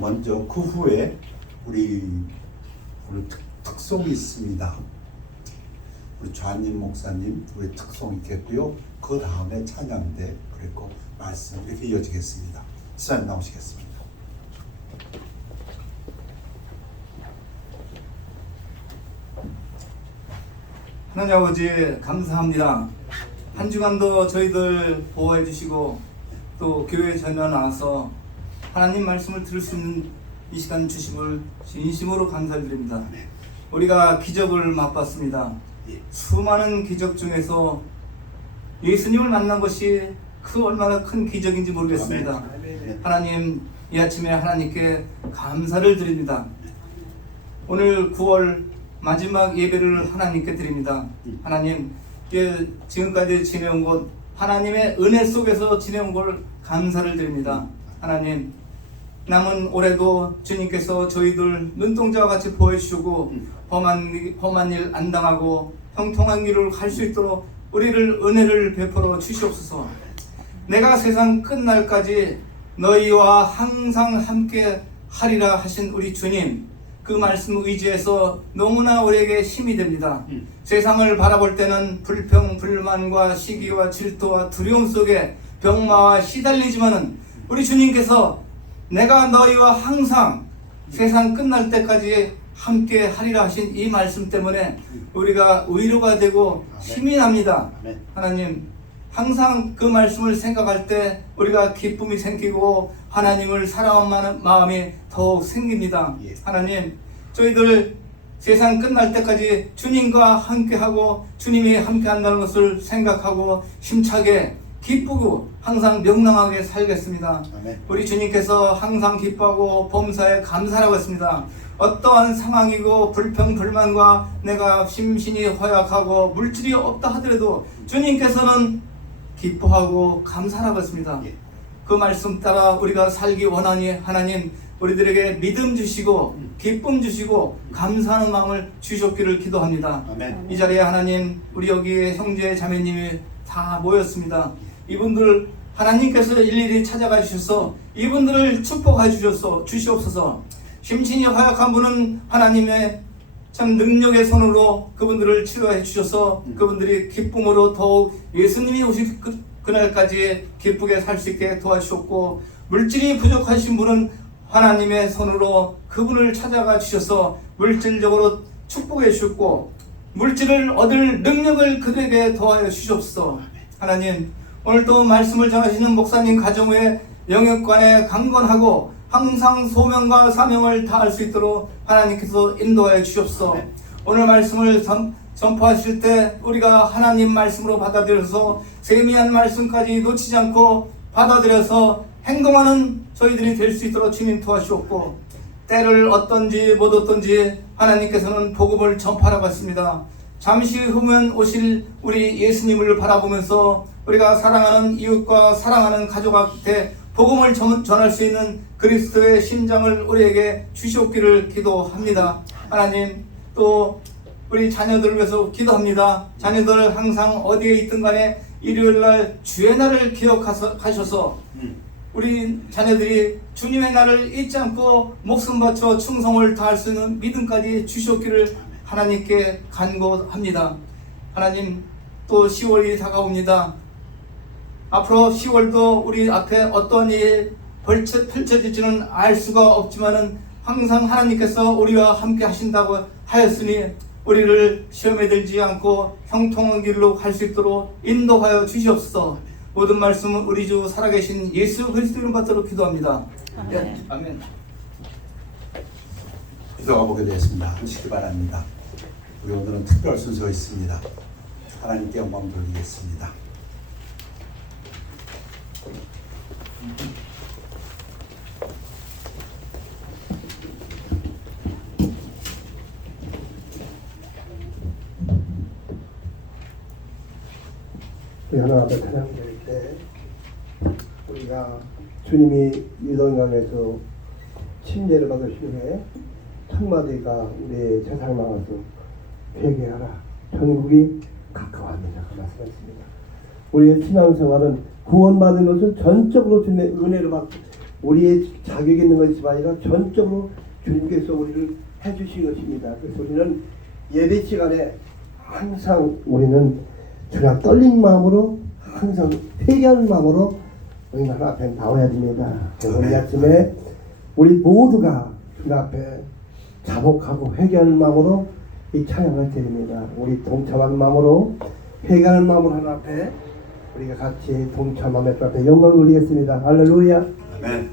그 후에 우리 특송이 있습니다. 우리 좌님 목사님 우리 특송 있겠고요. 그 다음에 찬양대 그리고 말씀 이렇게 이어지겠습니다. 시간 나오시겠습니다. 하나님 아버지 감사합니다. 한 주간도 저희들 보호해 주시고 또 교회 전혀 나와서 하나님 말씀을 들을 수 있는 이 시간 주심을 진심으로 감사드립니다. 우리가 기적을 맛봤습니다. 수많은 기적 중에서 예수님을 만난 것이 그 얼마나 큰 기적인지 모르겠습니다. 하나님, 이 아침에 하나님께 감사를 드립니다. 오늘 9월 마지막 예배를 하나님께 드립니다. 하나님, 지금까지 지내온 것 하나님의 은혜 속에서 지내온 걸 감사를 드립니다. 하나님, 남은 올해도 주님께서 저희들 눈동자와 같이 보여주시고 험한 일 안 당하고 형통한 길을 갈 수 있도록 우리를 은혜를 베풀어 주시옵소서. 내가 세상 끝날까지 너희와 항상 함께 하리라 하신 우리 주님, 그 말씀 의지해서 너무나 우리에게 힘이 됩니다. 세상을 바라볼 때는 불평, 불만과 시기와 질투와 두려움 속에 병마와 시달리지만은 우리 주님께서 내가 너희와 항상 세상 끝날 때까지 함께 하리라 하신 이 말씀 때문에 우리가 위로가 되고 힘이 납니다. 하나님, 항상 그 말씀을 생각할 때 우리가 기쁨이 생기고 하나님을 사랑하는 마음이 더욱 생깁니다. 하나님, 저희들 세상 끝날 때까지 주님과 함께하고 주님이 함께한다는 것을 생각하고 힘차게 기쁘고 항상 명랑하게 살겠습니다. 우리 주님께서 항상 기뻐하고 범사에 감사라고 했습니다. 어떠한 상황이고 불평 불만과 내가 심신이 허약하고 물질이 없다 하더라도 주님께서는 기뻐하고 감사라고 했습니다. 그 말씀 따라 우리가 살기 원하니 하나님, 우리들에게 믿음 주시고 기쁨 주시고 감사하는 마음을 주셨기를 기도합니다. 이 자리에 하나님, 우리 여기 형제 자매님이 다 모였습니다. 이분들 하나님께서 일일이 찾아가 주셔서 이분들을 축복해 주시옵소서. 심신이 허약한 분은 하나님의 참 능력의 손으로 그분들을 치료해 주셔서 그분들이 기쁨으로 더욱 예수님이 오실 그날까지 기쁘게 살 수 있게 도와주셨고, 물질이 부족하신 분은 하나님의 손으로 그분을 찾아가 주셔서 물질적으로 축복해 주셨고 물질을 얻을 능력을 그들에게 더하여 주시옵소서. 하나님, 오늘도 말씀을 전하시는 목사님 가정의 영역관에 강건하고 항상 소명과 사명을 다할 수 있도록 하나님께서 인도하여 주시옵소서. 오늘 말씀을 전파하실 때 우리가 하나님 말씀으로 받아들여서 세미한 말씀까지 놓치지 않고 받아들여서 행동하는 저희들이 될 수 있도록 주님 도와주셨고, 때를 어떤지 못 어떤지 하나님께서는 복음을 전파하라고 했습니다. 잠시 후면 오실 우리 예수님을 바라보면서 우리가 사랑하는 이웃과 사랑하는 가족한테 복음을 전할 수 있는 그리스도의 심장을 우리에게 주시옵기를 기도합니다. 하나님, 또 우리 자녀들을 위해서 기도합니다. 자녀들 항상 어디에 있든 간에 일요일날 주의 날을 기억하셔서 우리 자녀들이 주님의 날을 잊지 않고 목숨 바쳐 충성을 다할 수 있는 믿음까지 주시옵기를 하나님께 간구합니다. 하나님, 또 10월이 다가옵니다. 앞으로 10월도 우리 앞에 어떤 일이 펼쳐질지는 알 수가 없지만은 항상 하나님께서 우리와 함께 하신다고 하였으니 우리를 시험에 들지 않고 형통한 길로 갈 수 있도록 인도하여 주시옵소서. 모든 말씀은 우리 주 살아계신 예수 그리스도 이름 받도록 기도합니다. 아멘. 아멘. 기도가 보게 되었습니다. 하시기 바랍니다. 우리 오늘은 특별 순서 있습니다. 하나님께 영광 돌리겠습니다. 우리 하나 앞에 찬양 드릴 때 우리가 주님이 유동강에서 침례를 받으신 후에 첫 마디가 우리 세상 나와서 회개하라, 천국이 가까워합니다. 그 말씀했습니다. 우리의 신앙생활은 구원받은 것은 전적으로 주님의 은혜로 받고 우리의 자격이 있는 것이 아니라 전적으로 주님께서 우리를 해주신 것입니다. 그래서 우리는 예배 시간에 항상 우리는 주가 떨린 마음으로 항상 회개하는 마음으로 우리 하나님 앞에 나와야 됩니다. 그래서 오늘 아침에 우리 모두가 주 앞에 자복하고 회개하는 마음으로 이 찬양을 드립니다. 우리 동참하는 마음으로 회개하는 마음으로 하나님 앞에 우리가 같이 동참하며 주 앞에 영광을 올리겠습니다. 할렐루야. 아멘.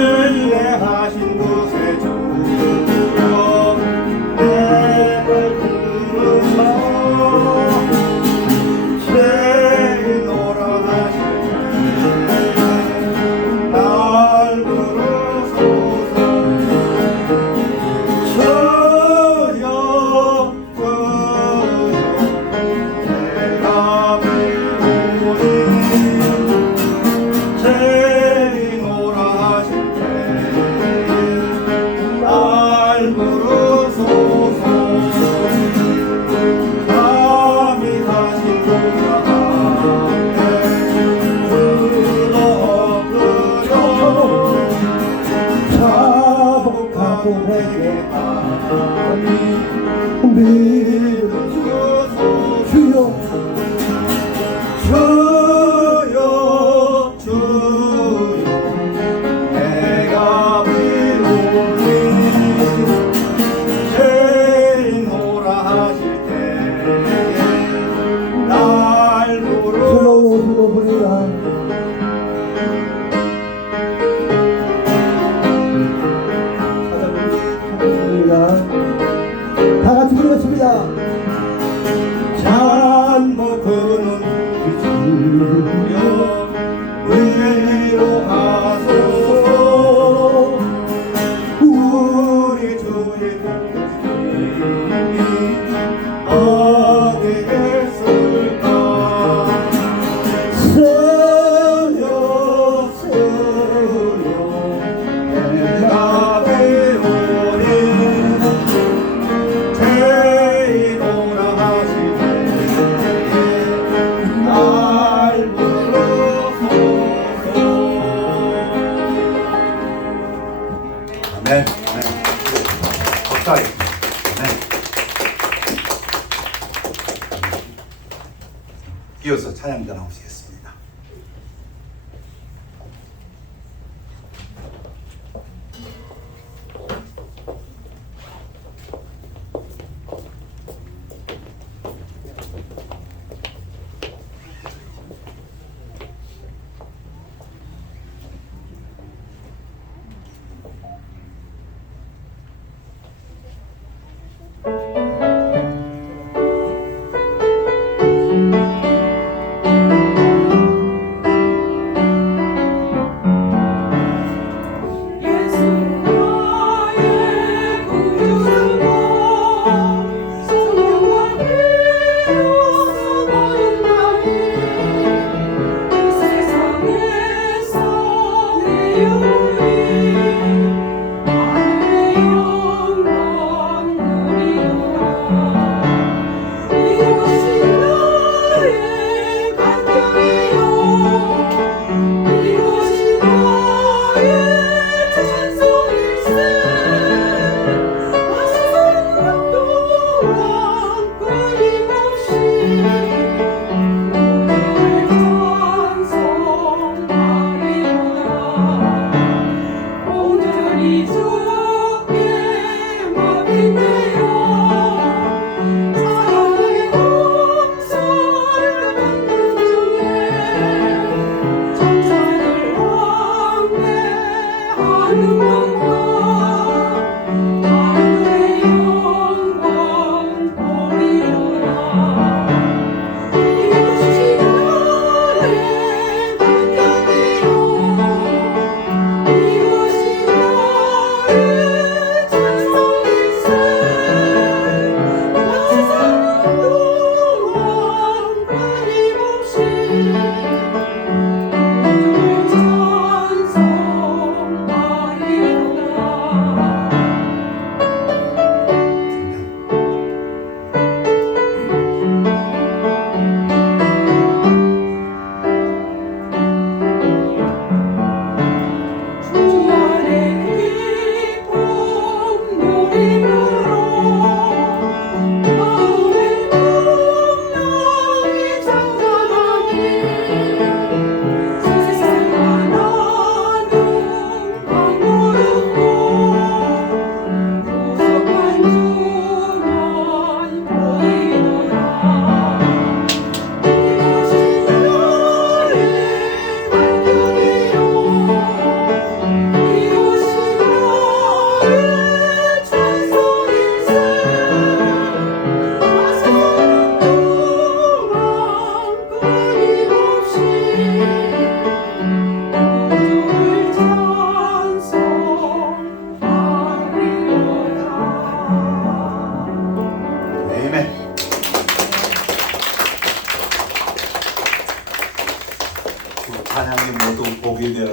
인내하신 곳에 주여 내를 부르소 죄인오라 하시네 날 부르소서 주여 내가 비오니 죄인오라 하실 날 부르소서 감히 다신 주여 앞에 무너뜨려 자복하고 회개하니 믿으소서 주여 주여 내가 비오니 죄인오라 하실 때에 날 부르소서 슬로우스로 부르라. 다 같이 부르겠습니다. 잔복은 주여 위로하소서 우리 주의 뜻이 어디 있을까 쓰려 내가 배우니 죄인오라 하시네 날 부르소서 아멘. 아멘. 감사합니다. 아멘. 이어서 찬양 전하시겠습니다.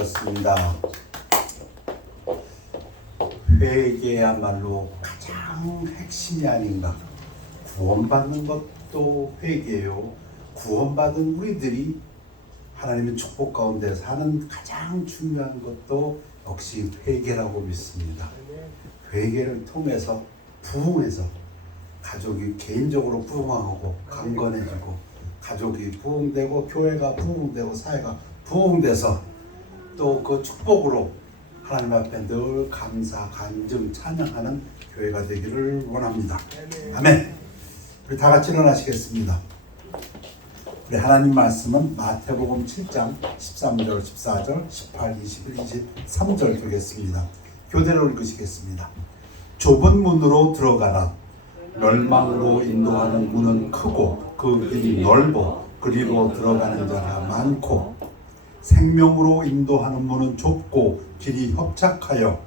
수고하셨습니다. 회개야말로 가장 핵심이 아닌가. 구원받는 것도 회개요. 구원받은 우리들이 하나님의 축복 가운데 사는 가장 중요한 것도 역시 회개라고 믿습니다. 회개를 통해서 부흥해서 가족이 개인적으로 부흥하고 강건해지고 가족이 부흥되고 교회가 부흥되고 사회가 부흥돼서 또 그 축복으로 하나님 앞에 늘 감사, 간증, 찬양하는 교회가 되기를 원합니다. 아멘. 우리 다 같이 일어나시겠습니다. 우리 하나님 말씀은 마태복음 7장 13절, 14절, 18, 21, 23절 되겠습니다. 교대로 읽으시겠습니다. 좁은 문으로 들어가라. 멸망으로 인도하는 문은 크고 그 길이 넓어 그리로 들어가는 자가 많고 생명으로 인도하는 문은 좁고 길이 협착하여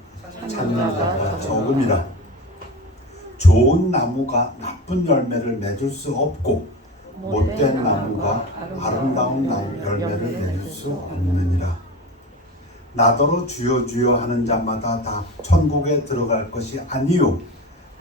찾는 자가 적음이라. 좋은 나무가 나쁜 열매를 맺을 수 없고 못된 나무가 아름다운 열매를 맺을 수 없느니라. 나더러 주여 주여 하는 자마다 다 천국에 들어갈 것이 아니요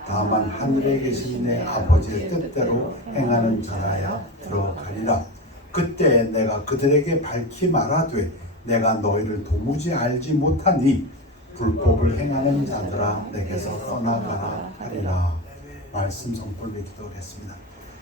다만 하늘에 계신 내 아버지의 뜻대로 행하는 자라야 들어가리라. 그때 내가 그들에게 밝히 말하되 내가 너희를 도무지 알지 못하니 불법을 행하는 자들아 내게서 떠나가라 하리라. 말씀 선포를 기도하겠습니다.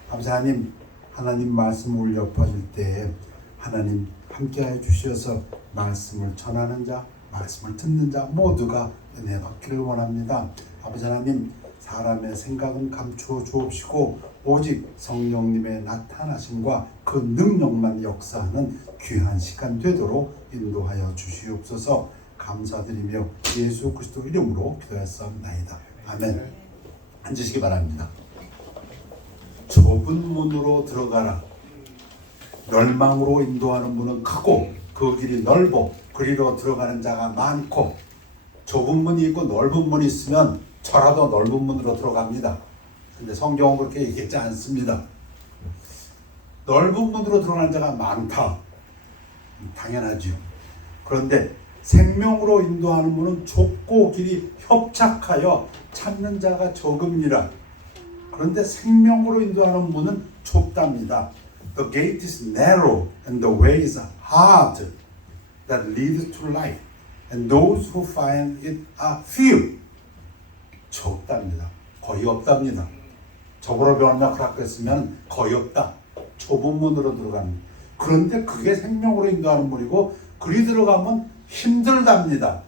감사하님, 하나님 말씀 울려 퍼질 때에 하나님 함께해 주셔서 말씀을 전하는 자, 말씀을 듣는 자 모두가 은혜 받기를 원합니다. 아버지 하나님, 사람의 생각은 감추어 주옵시고 오직 성령님의 나타나심과 그 능력만 역사하는 귀한 시간 되도록 인도하여 주시옵소서. 감사드리며 예수 그리스도 이름으로 기도했사옵나이다. 아멘. 앉으시기 바랍니다. 좁은 문으로 들어가라. 멸망으로 인도하는 문은 크고 그 길이 넓어 그리로 들어가는 자가 많고. 좁은 문이 있고 넓은 문이 있으면 저라도 넓은 문으로 들어갑니다. 근데 성경은 그렇게 얘기하지 않습니다. 넓은 문으로 들어가는 자가 많다. 당연하죠. 그런데 생명으로 인도하는 문은 좁고 길이 협착하여 찾는 자가 적음이라. 그런데 생명으로 인도하는 문은 좁답니다. The gate is narrow and the way is hard that leads to life. And those who find it are few. 좁답니다. 거의 없답니다. 저보로 변화가 그랬으면 거의 없다. 좁은 문으로 들어가는. 그런데 그게 생명으로 인도하는 문이고 그리 들어가면 힘들답니다.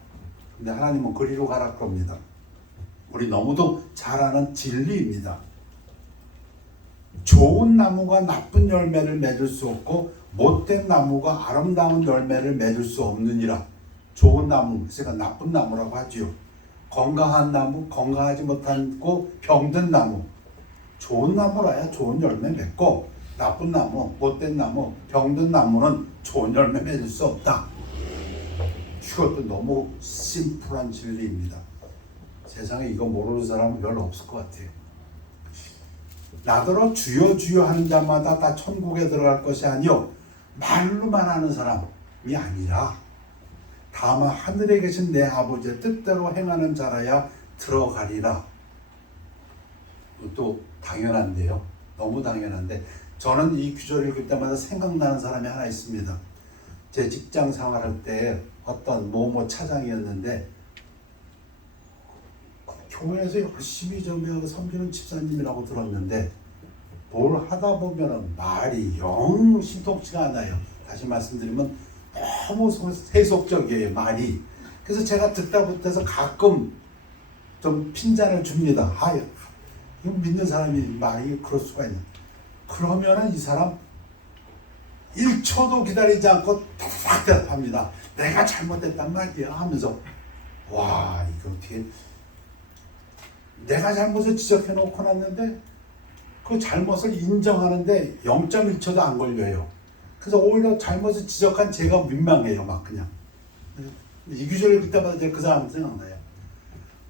근데 하나님은 그리로 가라 겁니다. 우리 너무도 잘 아는 진리입니다. 좋은 나무가 나쁜 열매를 맺을 수 없고 못된 나무가 아름다운 열매를 맺을 수 없느니라. 좋은 나무, 그래서 나쁜 나무라고 하지요. 건강한 나무, 건강하지 못하고 병든 나무. 좋은 나무라야 좋은 열매 맺고 나쁜 나무, 못된 나무, 병든 나무는 좋은 열매 맺을 수 없다. 이것도 너무 심플한 진리입니다. 세상에 이거 모르는 사람은 별로 없을 것 같아요. 나더러 주여 주여 하는 자마다 다 천국에 들어갈 것이 아니요 말로만 하는 사람이 아니라 다만 하늘에 계신 내 아버지의 뜻대로 행하는 자라야 들어가리라. 또 당연한데요. 너무 당연한데 저는 이 구절을 읽을 때마다 생각나는 사람이 하나 있습니다. 제 직장 생활할 때 어떤 모모 차장이었는데 교회에서 열심히 섬기는 집사님이라고 들었는데 뭘 하다 보면 말이 영 신통치가 않아요. 다시 말씀드리면 너무 세속적이에요, 말이. 그래서 제가 듣다 못해서 가끔 좀 핀잔을 줍니다. 아, 이거 믿는 사람이 말이 그럴 수가 있나. 그러면은 이 사람 1초도 기다리지 않고 탁 대답합니다. 내가 잘못했단 말이야 하면서. 와, 이거 어떻게 내가 잘못을 지적해놓고 났는데 그 잘못을 인정하는데 0.1초도 안 걸려요. 그래서 오히려 잘못을 지적한 제가 민망해요. 막 그냥 이 구절을 읽을 때마다 제가 그 사람 생각나요.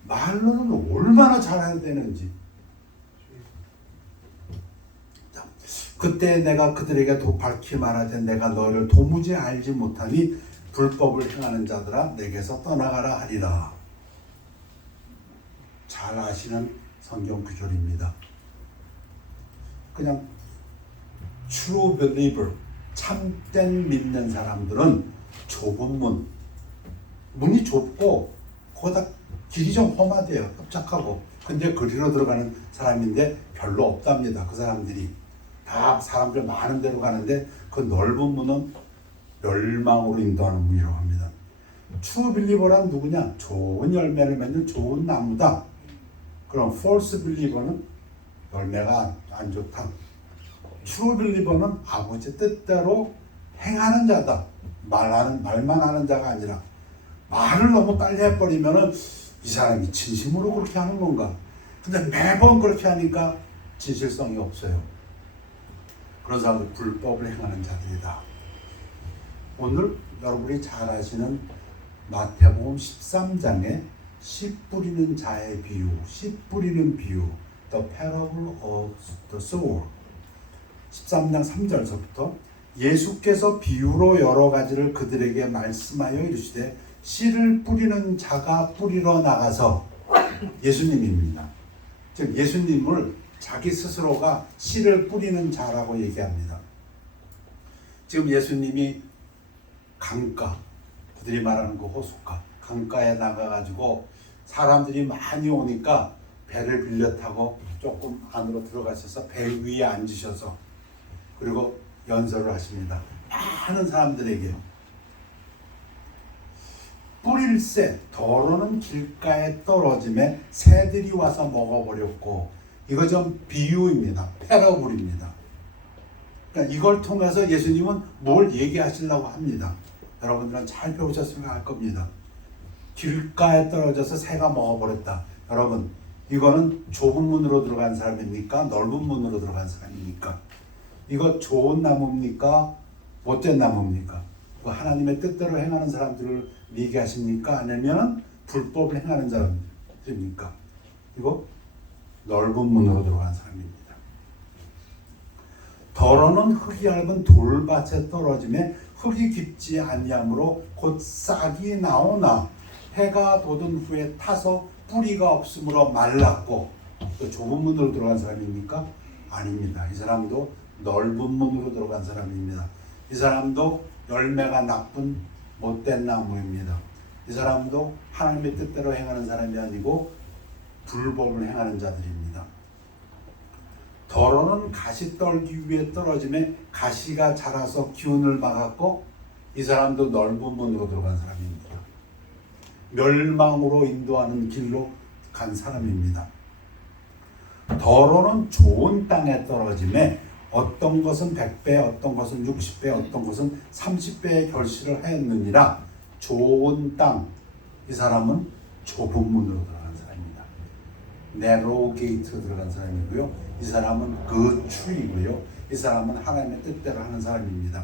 말로는 얼마나 잘해야 되는지. 그때 내가 그들에게 밝히 말하되 내가 너희를 도무지 알지 못하니 불법을 행하는 자들아 내게서 떠나가라 하리라. 잘 아시는 성경 구절입니다. 그냥 true believer, 참된 믿는 사람들은 좁은 문이 좁고 거기다 길이 좀 험하대요. 협착하고. 근데 그리로 들어가는 사람인데 별로 없답니다. 그 사람들이 다 사람들 많은 데로 가는데 그 넓은 문은 멸망으로 인도하는 문이라고 합니다. true believer란 누구냐? 좋은 열매를 맺는 좋은 나무다. 그럼 false believer는 열매가 안 좋다. true believer는 아버지 뜻대로 행하는 자다. 말만 하는 자가 아니라 말을 너무 빨리 해버리면은 이 사람이 진심으로 그렇게 하는 건가? 근데 매번 그렇게 하니까 진실성이 없어요. 그런 사람들 불법을 행하는 자들이다. 오늘 여러분이 잘 아시는 마태복음 13장에 씨 뿌리는 자의 비유, 씨 뿌리는 비유, The Parable of the Sower. 13장 3절서부터 예수께서 비유로 여러 가지를 그들에게 말씀하여 이르시되 씨를 뿌리는 자가 뿌리러 나가서 예수님입니다. 즉 예수님을 자기 스스로가 씨를 뿌리는 자라고 얘기합니다. 지금 예수님이 강가, 그들이 말하는 그 호숫가, 강가에 나가가지고 사람들이 많이 오니까 배를 빌려 타고 조금 안으로 들어가셔서 배 위에 앉으셔서 그리고 연설을 하십니다. 많은 사람들에게요. 뿌릴새 더러는 길가에 떨어짐에 새들이 와서 먹어버렸고, 이거 좀 비유입니다. 패러블입니다. 그러니까 이걸 통해서 예수님은 뭘 얘기하시려고 합니다. 여러분들은 잘 배우셨으면 할 겁니다. 길가에 떨어져서 새가 먹어버렸다. 여러분, 이거는 좁은 문으로 들어간 사람입니까? 넓은 문으로 들어간 사람입니까? 이거 좋은 나무입니까? 못된 나무입니까? 이거 하나님의 뜻대로 행하는 사람들을 얘기하십니까? 아니면 불법을 행하는 사람들입니까? 이거 넓은 문으로 들어간 사람입니다. 더러는 흙이 얇은 돌밭에 떨어짐에 흙이 깊지 아니하므로 곧 싹이 나오나 해가 돋은 후에 타서 뿌리가 없으므로 말랐고, 또 좁은 문으로 들어간 사람입니까? 아닙니다. 이 사람도 넓은 문으로 들어간 사람입니다. 이 사람도 열매가 나쁜 못된 나무입니다. 이 사람도 하나님의 뜻대로 행하는 사람이 아니고 불법을 행하는 자들입니다. 더러는 가시떨기 위에 떨어짐에 가시가 자라서 기운을 막았고, 이 사람도 넓은 문으로 들어간 사람입니다. 멸망으로 인도하는 길로 간 사람입니다. 더러는 좋은 땅에 떨어짐에 어떤 것은 100배, 어떤 것은 60배, 어떤 것은 30배의 결실을 하였느니라. 좋은 땅, 이 사람은 좁은 문으로 들어간 사람입니다. 네로우 게이트로 들어간 사람이고요. 이 사람은 그 추이고요. 이 사람은 하나님의 뜻대로 하는 사람입니다.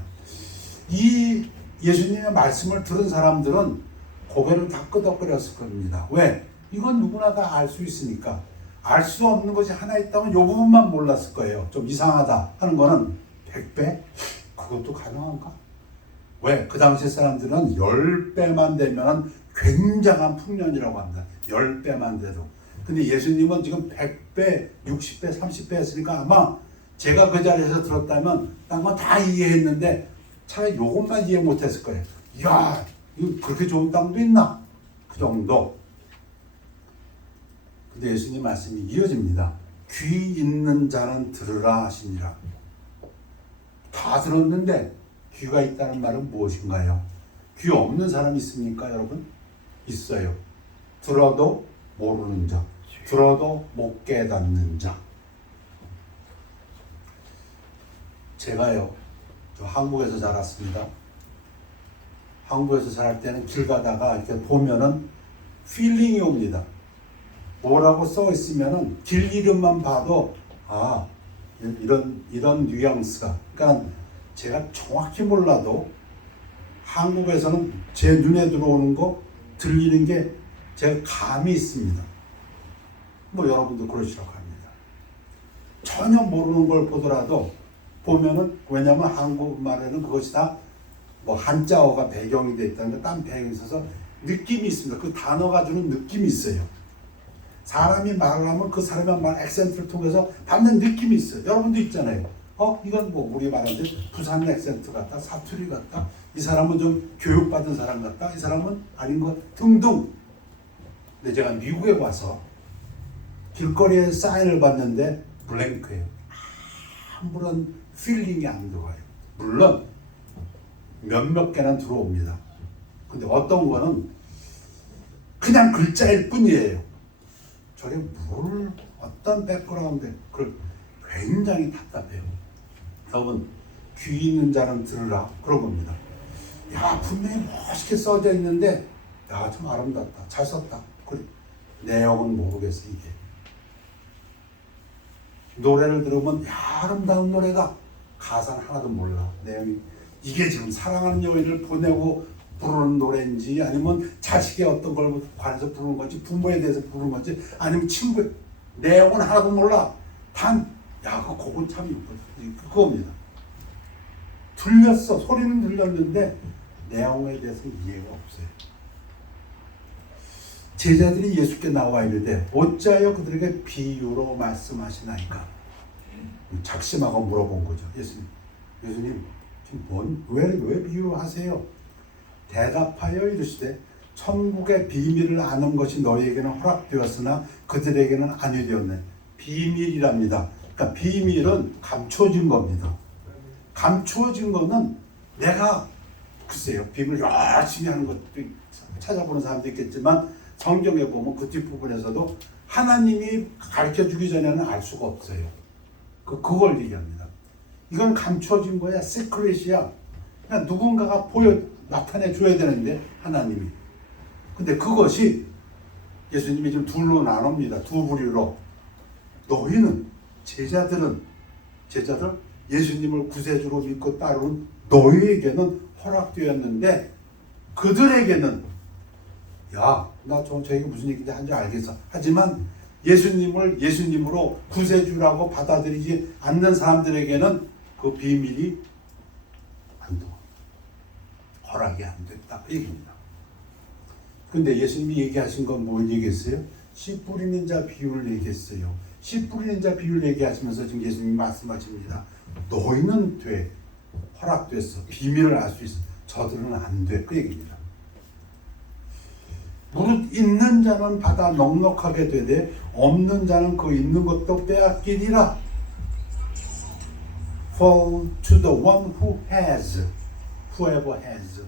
이 예수님의 말씀을 들은 사람들은 고개를 다 끄덕거렸을 겁니다. 왜? 이건 누구나 다 알 수 있으니까. 알 수 없는 것이 하나 있다면 이 부분만 몰랐을 거예요. 좀 이상하다 하는 거는 100배? 그것도 가능한가? 왜? 그 당시 사람들은 10배만 되면 굉장한 풍년이라고 합니다. 10배만 돼도. 근데 예수님은 지금 100배, 60배, 30배 했으니까 아마 제가 그 자리에서 들었다면 딴 건 다 이해했는데 차라리 이것만 이해 못했을 거예요. 이야, 이거 그렇게 좋은 땅도 있나? 그 정도. 근데 예수님 말씀이 이어집니다. 귀 있는 자는 들으라 하시니라. 다 들었는데 귀가 있다는 말은 무엇인가요? 귀 없는 사람 있습니까, 여러분? 있어요. 들어도 모르는 자, 들어도 못 깨닫는 자. 제가요, 저 한국에서 자랐습니다. 한국에서 자랄 때는 길 가다가 이렇게 보면은 필링이 옵니다. 뭐라고 써 있으면은 길 이름만 봐도 이런 뉘앙스가, 그러니까 제가 정확히 몰라도 한국에서는 제 눈에 들어오는 거, 들리는 게 제가 감이 있습니다. 뭐 여러분도 그러시라고 합니다. 전혀 모르는 걸 보더라도 보면은, 왜냐면 한국말에는 그것이 다 뭐 한자어가 배경이 돼 있다는 딴 배경이 있어서 느낌이 있습니다. 그 단어가 주는 느낌이 있어요. 사람이 말을 하면 그 사람의 말 액센트를 통해서 받는 느낌이 있어요. 여러분도 있잖아요. 이건 뭐 우리 말하는 부산 액센트 같다, 사투리 같다, 이 사람은 좀 교육받은 사람 같다, 이 사람은 아닌 것 등등. 근데 제가 미국에 와서 길거리에 사인을 봤는데 블랭크예요. 아무런 필링이 안 들어와요. 물론 몇몇 개는 들어옵니다. 근데 어떤 거는 그냥 글자일 뿐이에요. 저게 뭘 어떤 백그라운드 그걸 굉장히 답답해요. 여러분 귀 있는 자는 들으라 그런 겁니다. 야 분명히 멋있게 써져 있는데 야 좀 아름답다 잘 썼다. 그래 내용은 모르겠어 이게. 노래를 들으면 야 아름다운 노래다. 가사는 하나도 몰라. 내용이 이게 지금 사랑하는 여인을 보내고 부르는 노래인지 아니면 자식의 어떤 걸 관해서 부르는 건지 부모에 대해서 부르는 건지 아니면 친구의 내용은 하나도 몰라. 그 곡은 참 이쁘다. 그겁니다. 들렸어. 소리는 들렸는데 내용에 대해서 이해가 없어요. 제자들이 예수께 나와 이르되 어찌하여 그들에게 비유로 말씀하시나이까. 작심하고 물어본 거죠. 예수님 지금 왜 비유로 하세요? 대답하여 이르시되 천국의 비밀을 아는 것이 너희에게는 허락되었으나 그들에게는 아니 되었네. 비밀이랍니다. 그러니까 비밀은 감춰진 겁니다. 감춰진 거는 내가 글쎄요 비밀 열심히 하는 것도 찾아보는 사람도 있겠지만 성경에 보면 그 뒷부분에서도 하나님이 가르쳐주기 전에는 알 수가 없어요. 그걸 얘기합니다. 이건 감춰진 거야. 시크릿이야. 그냥 누군가가 나타내 줘야 되는데 하나님이. 근데 그것이 예수님이 지금 둘로 나눕니다. 두 부류로. 너희는 제자들 예수님을 구세주로 믿고 따르는 너희에게는 허락되었는데 그들에게는 나 저에게 무슨 얘기인지 한줄 알겠어. 하지만 예수님을 예수님으로 구세주라고 받아들이지 않는 사람들에게는 그 비밀이 안 돼. 허락이 안 됐다. 그 얘기입니다. 근데 예수님이 얘기하신 건 뭘 얘기했어요? 씨 뿌리는 자 비유를 얘기했어요. 씨 뿌리는 자 비유를 얘기하시면서 지금 예수님이 말씀하십니다. 너희는 돼. 허락됐어. 비밀을 알 수 있어. 저들은 안 돼. 그 얘기입니다. 무릇 있는 자는 받아 넉넉하게 되되 없는 자는 그 있는 것도 빼앗기니라. Fall to the one who has. Whoever has.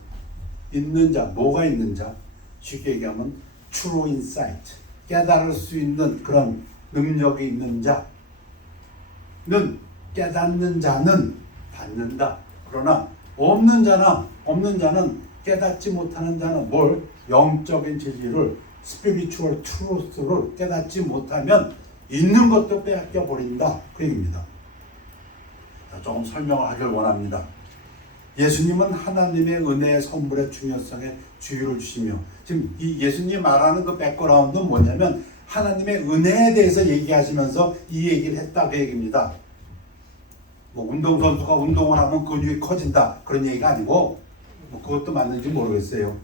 있는 자, 뭐가 있는 자? 쉽게 얘기하면 true insight. 깨달을 수 있는 그런 능력이 있는 자는 깨닫는 자는 받는다. 그러나 없는 자는 깨닫지 못하는 자는 뭘? 영적인 진리를 spiritual truth를 깨닫지 못하면 있는 것도 빼앗겨 버린다. 그 얘기입니다. 조금 설명을 하길 원합니다. 예수님은 하나님의 은혜의 선물의 중요성에 주의를 주시며 지금 이 예수님이 말하는 그 백그라운드는 뭐냐면 하나님의 은혜에 대해서 얘기하시면서 이 얘기를 했다 그 얘기입니다. 뭐 운동선수가 운동을 하면 근육이 커진다 그런 얘기가 아니고 뭐 그것도 맞는지 모르겠어요.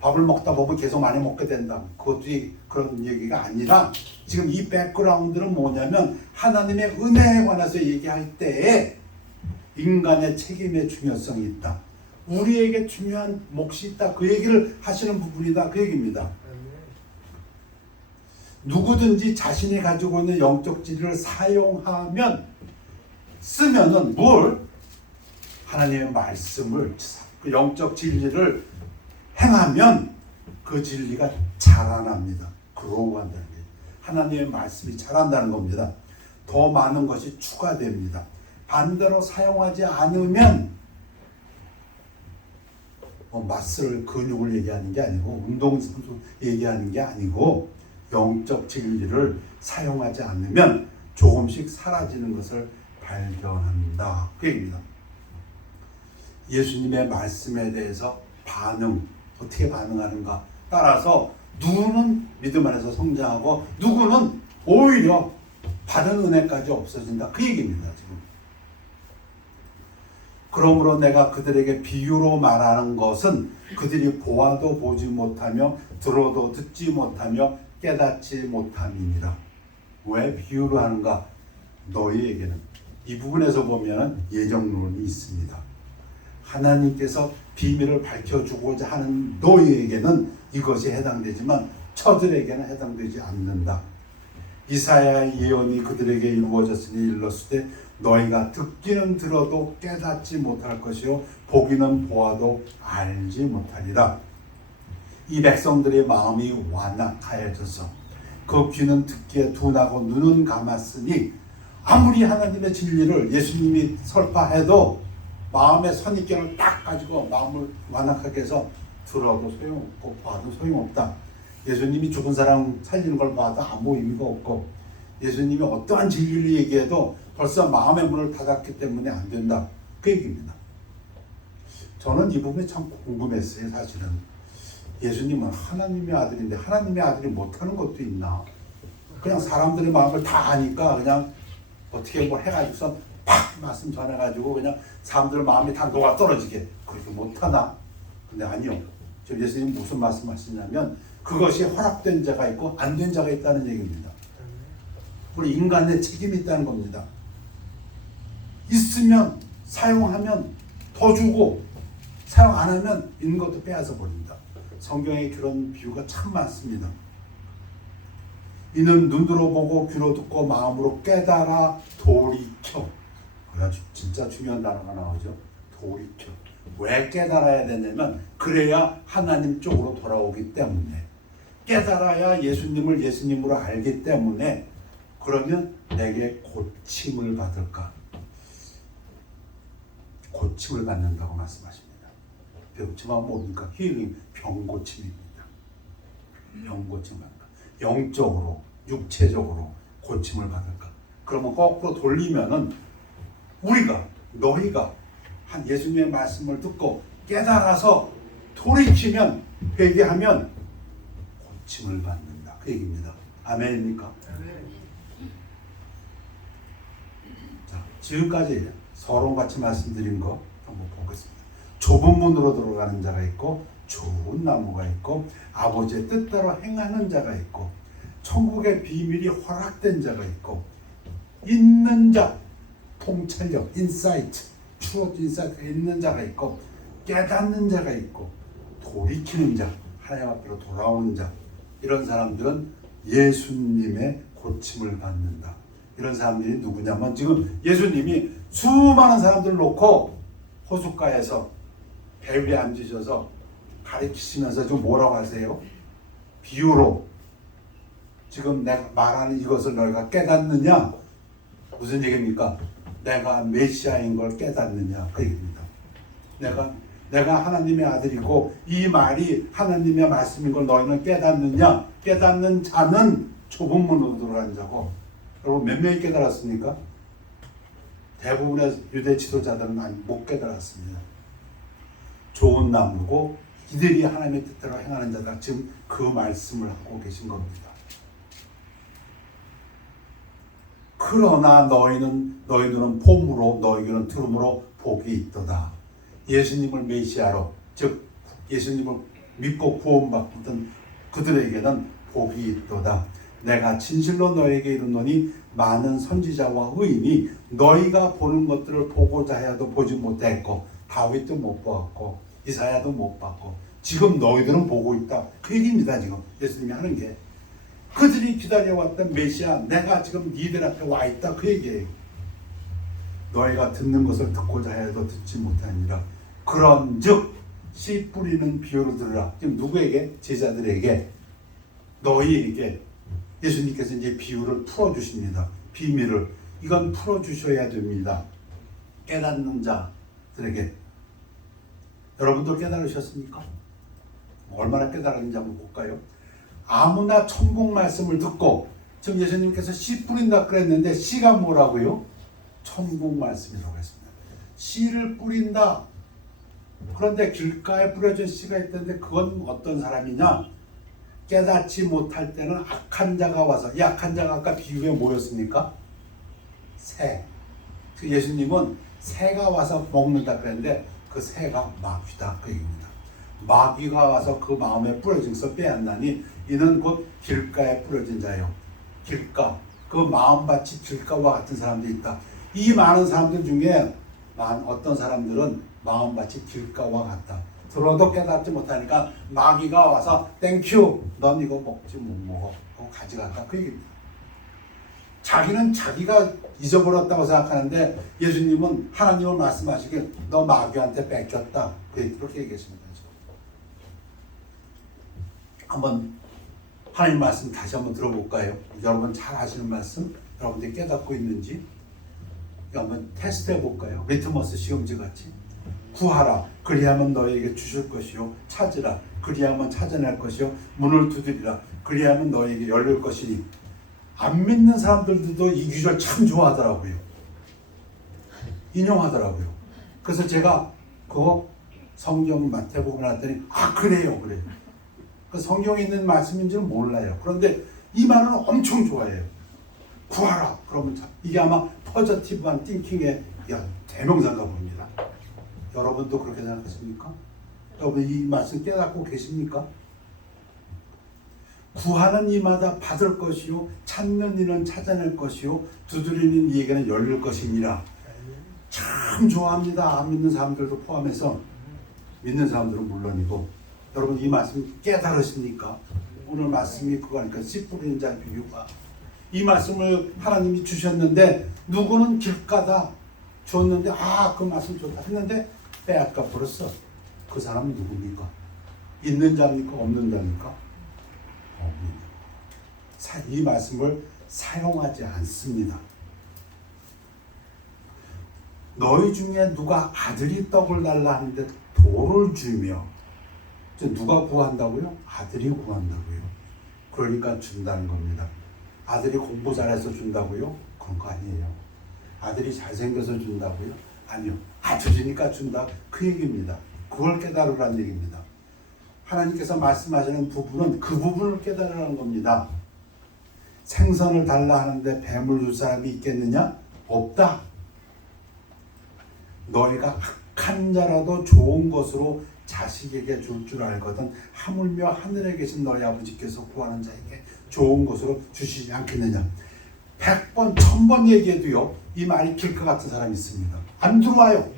밥을 먹다 보면 계속 많이 먹게 된다. 그것도 그런 얘기가 아니라 지금 이 백그라운드는 뭐냐면 하나님의 은혜에 관해서 얘기할 때에 인간의 책임의 중요성이 있다. 우리에게 중요한 몫이 있다. 그 얘기를 하시는 부분이다. 그 얘기입니다. 누구든지 자신이 가지고 있는 영적 진리를 쓰면은 뭘? 하나님의 말씀을 그 영적 진리를 행하면 그 진리가 자라납니다. 그로우한다는 게 하나님의 말씀이 자란다는 겁니다. 더 많은 것이 추가됩니다. 반대로 사용하지 않으면 마슬 근육을 얘기하는 게 아니고 운동선수 얘기하는 게 아니고 영적 진리를 사용하지 않으면 조금씩 사라지는 것을 발견한다. 그 얘기입니다. 예수님의 말씀에 대해서 어떻게 반응하는가 따라서 누구는 믿음 안에서 성장하고 누구는 오히려 받은 은혜까지 없어진다. 그 얘기입니다. 지금. 그러므로 내가 그들에게 비유로 말하는 것은 그들이 보아도 보지 못하며 들어도 듣지 못하며 깨닫지 못함이니라. 왜 비유로 하는가? 너희에게는 이 부분에서 보면 예정론이 있습니다. 하나님께서 비밀을 밝혀주고자 하는 너희에게는 이것이 해당되지만 저들에게는 해당되지 않는다. 이사야의 예언이 그들에게 이루어졌으니 일렀을 때 너희가 듣기는 들어도 깨닫지 못할 것이요 보기는 보아도 알지 못하리라. 이 백성들의 마음이 완악하여져서 그 귀는 듣기에 둔하고 눈은 감았으니 아무리 하나님의 진리를 예수님이 설파해도 마음의 선입견을 딱 가지고 마음을 완악하게 해서 들어도 소용없고 봐도 소용없다. 예수님이 죽은 사람 살리는 걸 봐도 아무 의미가 없고 예수님이 어떠한 진리를 얘기해도 벌써 마음의 문을 닫았기 때문에 안 된다. 그 얘기입니다. 저는 이 부분이 참 궁금했어요. 사실은 예수님은 하나님의 아들인데 하나님의 아들이 못하는 것도 있나? 그냥 사람들의 마음을 다 아니까 그냥 어떻게 뭐 해가지고서 팍 말씀 전해가지고 그냥 사람들 마음이 다 녹아 떨어지게 그렇게 못하나? 근데 아니요. 지금 예수님 무슨 말씀하시냐면 그것이 허락된 자가 있고 안 된 자가 있다는 얘기입니다. 우리 인간의 책임이 있다는 겁니다. 있으면 사용하면 더 주고 사용 안 하면 있는 것도 빼앗아 버립니다. 성경에 그런 비유가 참 많습니다. 이는 눈으로 보고 귀로 듣고 마음으로 깨달아 돌이켜. 그래가지고 진짜 중요한 단어가 나오죠. 돌이켜. 왜 깨달아야 되냐면 그래야 하나님 쪽으로 돌아오기 때문에 깨달아야 예수님을 예수님으로 알기 때문에 그러면 내게 고침을 받을까? 고침을 받는다고 말씀하십니다. 병치만 뭡니까? 힐링, 병고침입니다. 병고침을 받을까? 영적으로, 육체적으로 고침을 받을까? 그러면 거꾸로 돌리면은 우리가, 너희가 한 예수님의 말씀을 듣고 깨달아서 돌이키면, 회개하면 고침을 받는다. 그 얘기입니다. 아멘입니까? 자, 지금까지 서론같이 말씀드린 거 한번 보겠습니다. 좁은 문으로 들어가는 자가 있고 좋은 나무가 있고 아버지의 뜻대로 행하는 자가 있고 천국의 비밀이 허락된 자가 있고 있는 자, 통찰력, 인사이트, 추억 인사이트가 있는 자가 있고 깨닫는 자가 있고 돌이키는 자, 하나님 앞으로 돌아오는 자. 이런 사람들은 예수님의 고침을 받는다. 이런 사람들이 누구냐면 지금 예수님이 수많은 사람들을 놓고 호숫가에서 배 위에 앉으셔서 가르치시면서 지금 뭐라고 하세요? 비유로 지금 내가 말하는 이것을 너희가 깨닫느냐? 무슨 얘기입니까? 내가 메시아인 걸 깨닫느냐? 그 얘기입니다. 내가 하나님의 아들이고 이 말이 하나님의 말씀인 걸 너희는 깨닫느냐? 깨닫는 자는 좁은 문으로 들어간 자고 여러분 몇 명이 깨달았습니까? 대부분의 유대 지도자들은 못 깨달았습니다. 좋은 나무고 이들이 하나님의 뜻대로 행하는 자다. 지금 그 말씀을 하고 계신 겁니다. 그러나 너희들은 봄으로 너희들은 들음으로 복이 있도다. 예수님을 메시아로 즉 예수님을 믿고 구원받던 그들에게는 복이 있도다. 내가 진실로 너에게 이르노니 많은 선지자와 의인이 너희가 보는 것들을 보고자 해도 보지 못했고 다윗도 못 보았고 이사야도 못 봤고 지금 너희들은 보고 있다. 그 얘기입니다. 지금 예수님이 하는 게 그들이 기다려왔던 메시아 내가 지금 니들 앞에 와 있다. 그 얘기예요. 너희가 듣는 것을 듣고자 해도 듣지 못하니라. 그런즉 씨 뿌리는 비유를 들으라. 지금 누구에게? 제자들에게, 너희에게 예수님께서 이제 비유를 풀어주십니다. 비밀을. 이건 풀어주셔야 됩니다. 깨닫는 자들에게. 여러분도 깨달으셨습니까? 얼마나 깨달았는지 한번 볼까요? 아무나 천국 말씀을 듣고 지금 예수님께서 씨 뿌린다 그랬는데 씨가 뭐라고요? 천국 말씀이라고 했습니다. 씨를 뿌린다. 그런데 길가에 뿌려진 씨가 있던데 그건 어떤 사람이냐? 깨닫지 못할 때는 악한 자가 와서 이 악한 자가 아까 비유에 뭐였습니까? 새. 그 예수님은 새가 와서 먹는다 그랬는데 그 새가 마귀다 그 얘기입니다. 마귀가 와서 그 마음에 뿌려진 것을 빼앗나니 이는 곧 길가에 뿌려진 자요. 길가, 그 마음밭이 길가와 같은 사람들이 있다. 이 많은 사람들 중에 어떤 사람들은 마음밭이 길가와 같다. 들어도 깨닫지 못하니까 마귀가 와서 땡큐, 넌 이거 먹지 못 먹어 하고 가져간다 그 얘기입니다. 자기는 자기가 잊어버렸다고 생각하는데 예수님은 하나님은 말씀하시길 너 마귀한테 뺏겼다 그렇게 얘기했습니다. 한번 하나님 말씀 다시 한번 들어볼까요? 여러분 잘 아시는 말씀 여러분들이 깨닫고 있는지 한번 테스트 해볼까요? 리트머스 시험지 같이. 구하라 그리하면 너에게 주실 것이요, 찾으라 그리하면 찾아낼 것이요, 문을 두드리라 그리하면 너에게 열릴 것이니. 안 믿는 사람들도 이 구절 참 좋아하더라고요. 인용하더라고요. 그래서 제가 그거 성경 마태복음을 했더니 그래요. 그 성경에 있는 말씀인 줄 몰라요. 그런데 이 말은 엄청 좋아해요. 구하라 그러면 이게 아마 포지티브한 띵킹의 대명사인가 봅니다. 여러분도 그렇게 생각하십니까? 여러분 이 말씀 깨닫고 계십니까? 구하는 이마다 받을 것이요, 찾는 이는 찾아낼 것이요, 두드리는 이에게는 열릴 것이니라. 참 좋아합니다. 안 믿는 사람들도 포함해서. 믿는 사람들은 물론이고. 여러분 이 말씀 깨달으십니까? 오늘 말씀이 그거니까 씨 뿌리는 자의 비유가. 이 말씀을 하나님이 주셨는데 누구는 길가다 줬는데 그 말씀 좋다 했는데 빼앗가 버렸어. 그 사람은 누굽니까? 있는 자입니까? 없는 자입니까? 이 말씀을 사용하지 않습니다. 너희 중에 누가 아들이 떡을 달라 하는데 돌을 주며, 누가 구한다고요? 아들이 구한다고요. 그러니까 준다는 겁니다. 아들이 공부 잘해서 준다고요? 그런 거 아니에요. 아들이 잘생겨서 준다고요? 아니요. 아들이니까 준다 그 얘기입니다. 그걸 깨달으라는 얘기입니다. 하나님께서 말씀하시는 부분은 그 부분을 깨달으라는 겁니다. 생선을 달라 하는데 뱀을 줄 사람이 있겠느냐? 없다. 너희가 악한 자라도 좋은 것으로 자식에게 줄 줄 알거든 하물며 하늘에 계신 너희 아버지께서 구하는 자에게 좋은 것으로 주시지 않겠느냐. 100번 1000번 얘기해도요 이 말이 길것 같은 사람이 있습니다. 안 들어와요.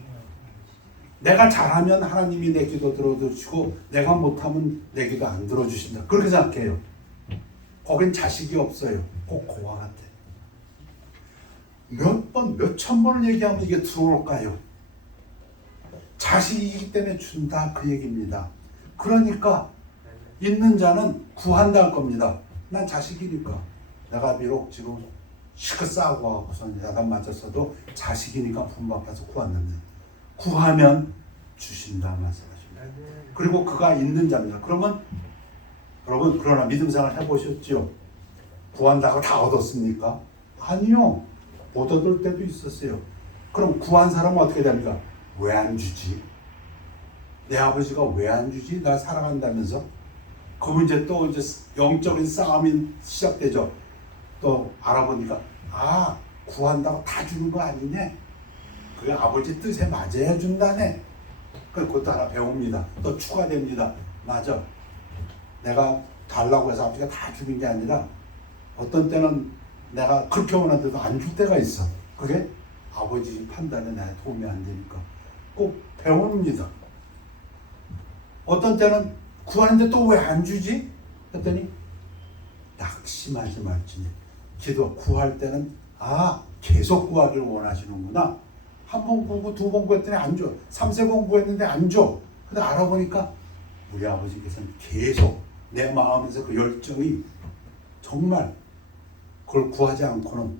내가 잘하면 하나님이 내 기도 들어주시고 내가 못하면 내 기도 안 들어주신다 그렇게 생각해요. 거긴 자식이 없어요. 꼭 그와 같아. 몇 번, 몇천 번을 얘기하면 이게 들어올까요? 자식이기 때문에 준다 그 얘기입니다. 그러니까 있는 자는 구한다 할 겁니다. 난 자식이니까. 내가 비록 지금 시크 싸고 하고서 야단 맞았어도 자식이니까 부모 앞에서 구하는데 구하면 주신다 말씀하십니다. 그리고 그가 있는 자입니다. 그러면 여러분 그러나 믿음 생활 해보셨죠? 구한다고 다 얻었습니까? 아니요. 못 얻을 때도 있었어요. 그럼 구한 사람은 어떻게 됩니까? 왜 안 주지? 내 아버지가 왜 안 주지? 나 사랑한다면서? 그러면 이제 또 이제 영적인 싸움이 시작되죠. 또 알아보니까 구한다고 다 주는 거 아니네. 그게 아버지 뜻에 맞아야 준다네. 그것도 하나 배웁니다. 또 추가됩니다. 맞아. 내가 달라고 해서 아버지가 다 주는 게 아니라 어떤 때는 내가 그렇게 원하는데도 안 줄 때가 있어. 그게 아버지 판단에 나의 도움이 안 되니까 꼭 배웁니다. 어떤 때는 구하는데 또 왜 안 주지? 했더니 낙심하지 말지니. 기도 구할 때는 계속 구하기를 원하시는구나. 한 번 구하고 두 번 구했더니 안 줘. 3세 구했는데 안 줘. 근데 알아보니까 우리 아버지께서는 계속 내 마음에서 그 열정이 정말 그걸 구하지 않고는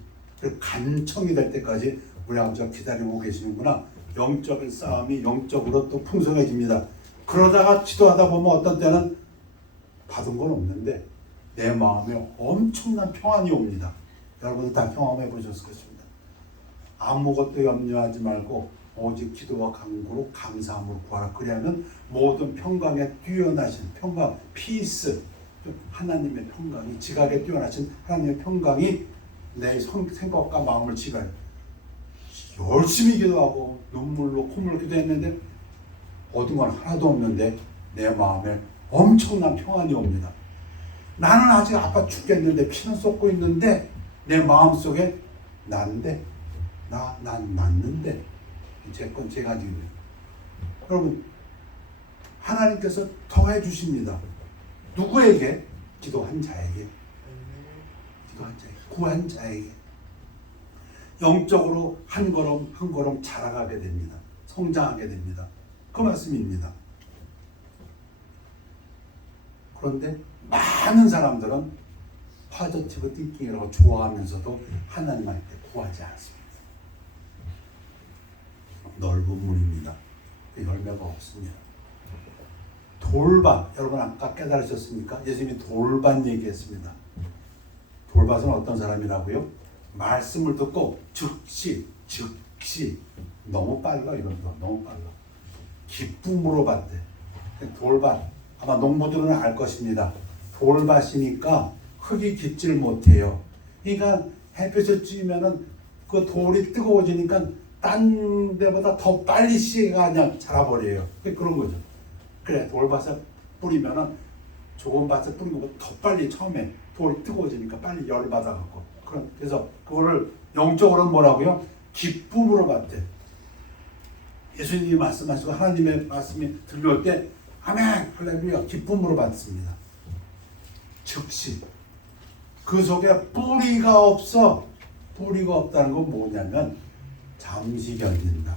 간청이 될 때까지 우리 아버지가 기다리고 계시는구나. 영적인 싸움이 영적으로 또 풍성해집니다. 그러다가 기도하다 보면 어떤 때는 받은 건 없는데 내 마음에 엄청난 평안이 옵니다. 여러분들 다 경험해 보셨을 것입니다. 아무것도 염려하지 말고 오직 기도와 간구로 감사함으로 구하라. 그리하면 모든 평강에 뛰어나신 평강, 피스, 하나님의 평강이 지각에 뛰어나신 하나님의 평강이 내 생각과 마음을 지가요. 열심히 기도하고 눈물로 콧물로 기도했는데 얻은 건 하나도 없는데 내 마음에 엄청난 평안이 옵니다. 나는 아직 아파 죽겠는데 피는 쏟고 있는데 내 마음속에 난데 난 낫는데 제 건 제가 지금 여러분 하나님께서 더해 주십니다. 누구에게? 기도한 자에게. 기도한 자에게. 구한 자에게. 영적으로 한 걸음 한 걸음 자라가게 됩니다. 성장하게 됩니다. 그 말씀입니다. 그런데 많은 사람들은 포지티브 띵킹이라고 좋아하면서도 하나님한테 구하지 않습니다. 넓은 문입니다. 그 열매가 없습니다. 돌밭, 여러분 아까 깨달으셨습니까? 예수님이 돌밭 얘기했습니다. 돌밭은 어떤 사람이라고요? 말씀을 듣고 즉시 너무 빨라 이건도 너무 빨라. 기쁨으로 받대. 돌밭 아마 농부들은 알 것입니다. 돌밭이니까 흙이 깊지를 못해요. 그러니까 햇볕을 쬐면은 그 돌이 뜨거워지니까 딴 데보다 더 빨리 씨가 그냥 자라버려요. 그런 거죠. 그래 돌밭에 뿌리면은 좋은 밭에 뿌린 것보다 더 빨리 처음에 돌이 뜨거워지니까 빨리 열을 받아갖고 그래서 그거를 영적으로는 뭐라고요? 기쁨으로 받대. 예수님이 말씀하시고 하나님의 말씀이 들려올 때 아멘 할렐루야 기쁨으로 받습니다. 즉시 그 속에 뿌리가 없어. 뿌리가 없다는 건 뭐냐면 잠시 견딘다.